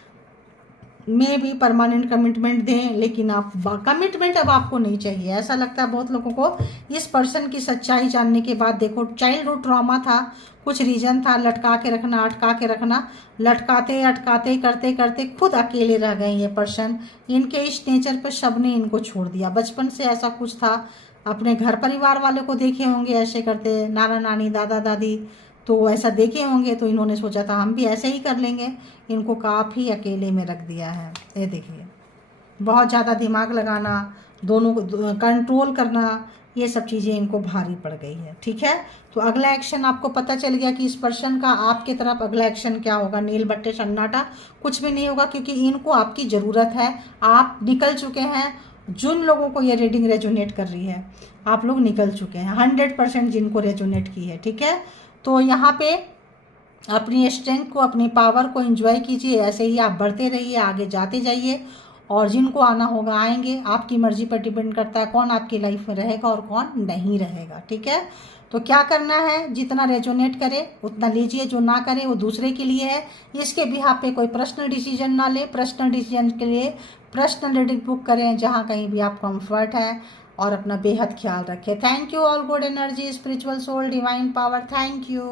में भी परमानेंट कमिटमेंट दें, लेकिन आप कमिटमेंट अब आपको नहीं चाहिए। ऐसा लगता है बहुत लोगों को इस पर्सन की सच्चाई जानने के बाद। देखो चाइल्डहुड ट्रॉमा था, कुछ रीजन था, लटका के रखना, अटका के रखना, लटकाते अटकाते करते करते खुद अकेले रह गए ये पर्सन। इनके इस नेचर पर सब ने इनको छोड़ दिया। बचपन से ऐसा कुछ था, अपने घर परिवार वाले को देखे होंगे ऐसे करते, नाना नानी दादा दादी, तो ऐसा देखे होंगे, तो इन्होंने सोचा था हम भी ऐसे ही कर लेंगे। इनको काफ़ी अकेले में रख दिया है। ये देखिए, बहुत ज़्यादा दिमाग लगाना, दोनों को कंट्रोल करना, ये सब चीज़ें इनको भारी पड़ गई है। ठीक है, तो अगला एक्शन आपको पता चल गया कि इस पर्सन का आपकी तरफ अगला एक्शन क्या होगा। नील बट्टे सन्नाटा, कुछ भी नहीं होगा, क्योंकि इनको आपकी ज़रूरत है। आप निकल चुके हैं, जिन लोगों को ये रीडिंग रेजोनेट कर रही है आप लोग निकल चुके हैं, 100% जिनको रेजोनेट की है। ठीक है, तो यहाँ पे अपनी स्ट्रेंथ को, अपनी पावर को एंजॉय कीजिए, ऐसे ही आप बढ़ते रहिए, आगे जाते जाइए, और जिनको आना होगा आएंगे। आपकी मर्जी पर डिपेंड करता है कौन आपकी लाइफ में रहेगा और कौन नहीं रहेगा। ठीक है, तो क्या करना है, जितना रेजोनेट करे उतना लीजिए, जो ना करे वो दूसरे के लिए है। इसके बिहाफ पे कोई पर्सनल डिसीजन ना ले। पर्सनल डिसीजन के लिए पर्सनल रीडिंग बुक करें जहाँ कहीं भी आप कंफर्ट है, और अपना बेहद ख्याल रखें। Thank you all, good energy, spiritual soul, divine power, thank you.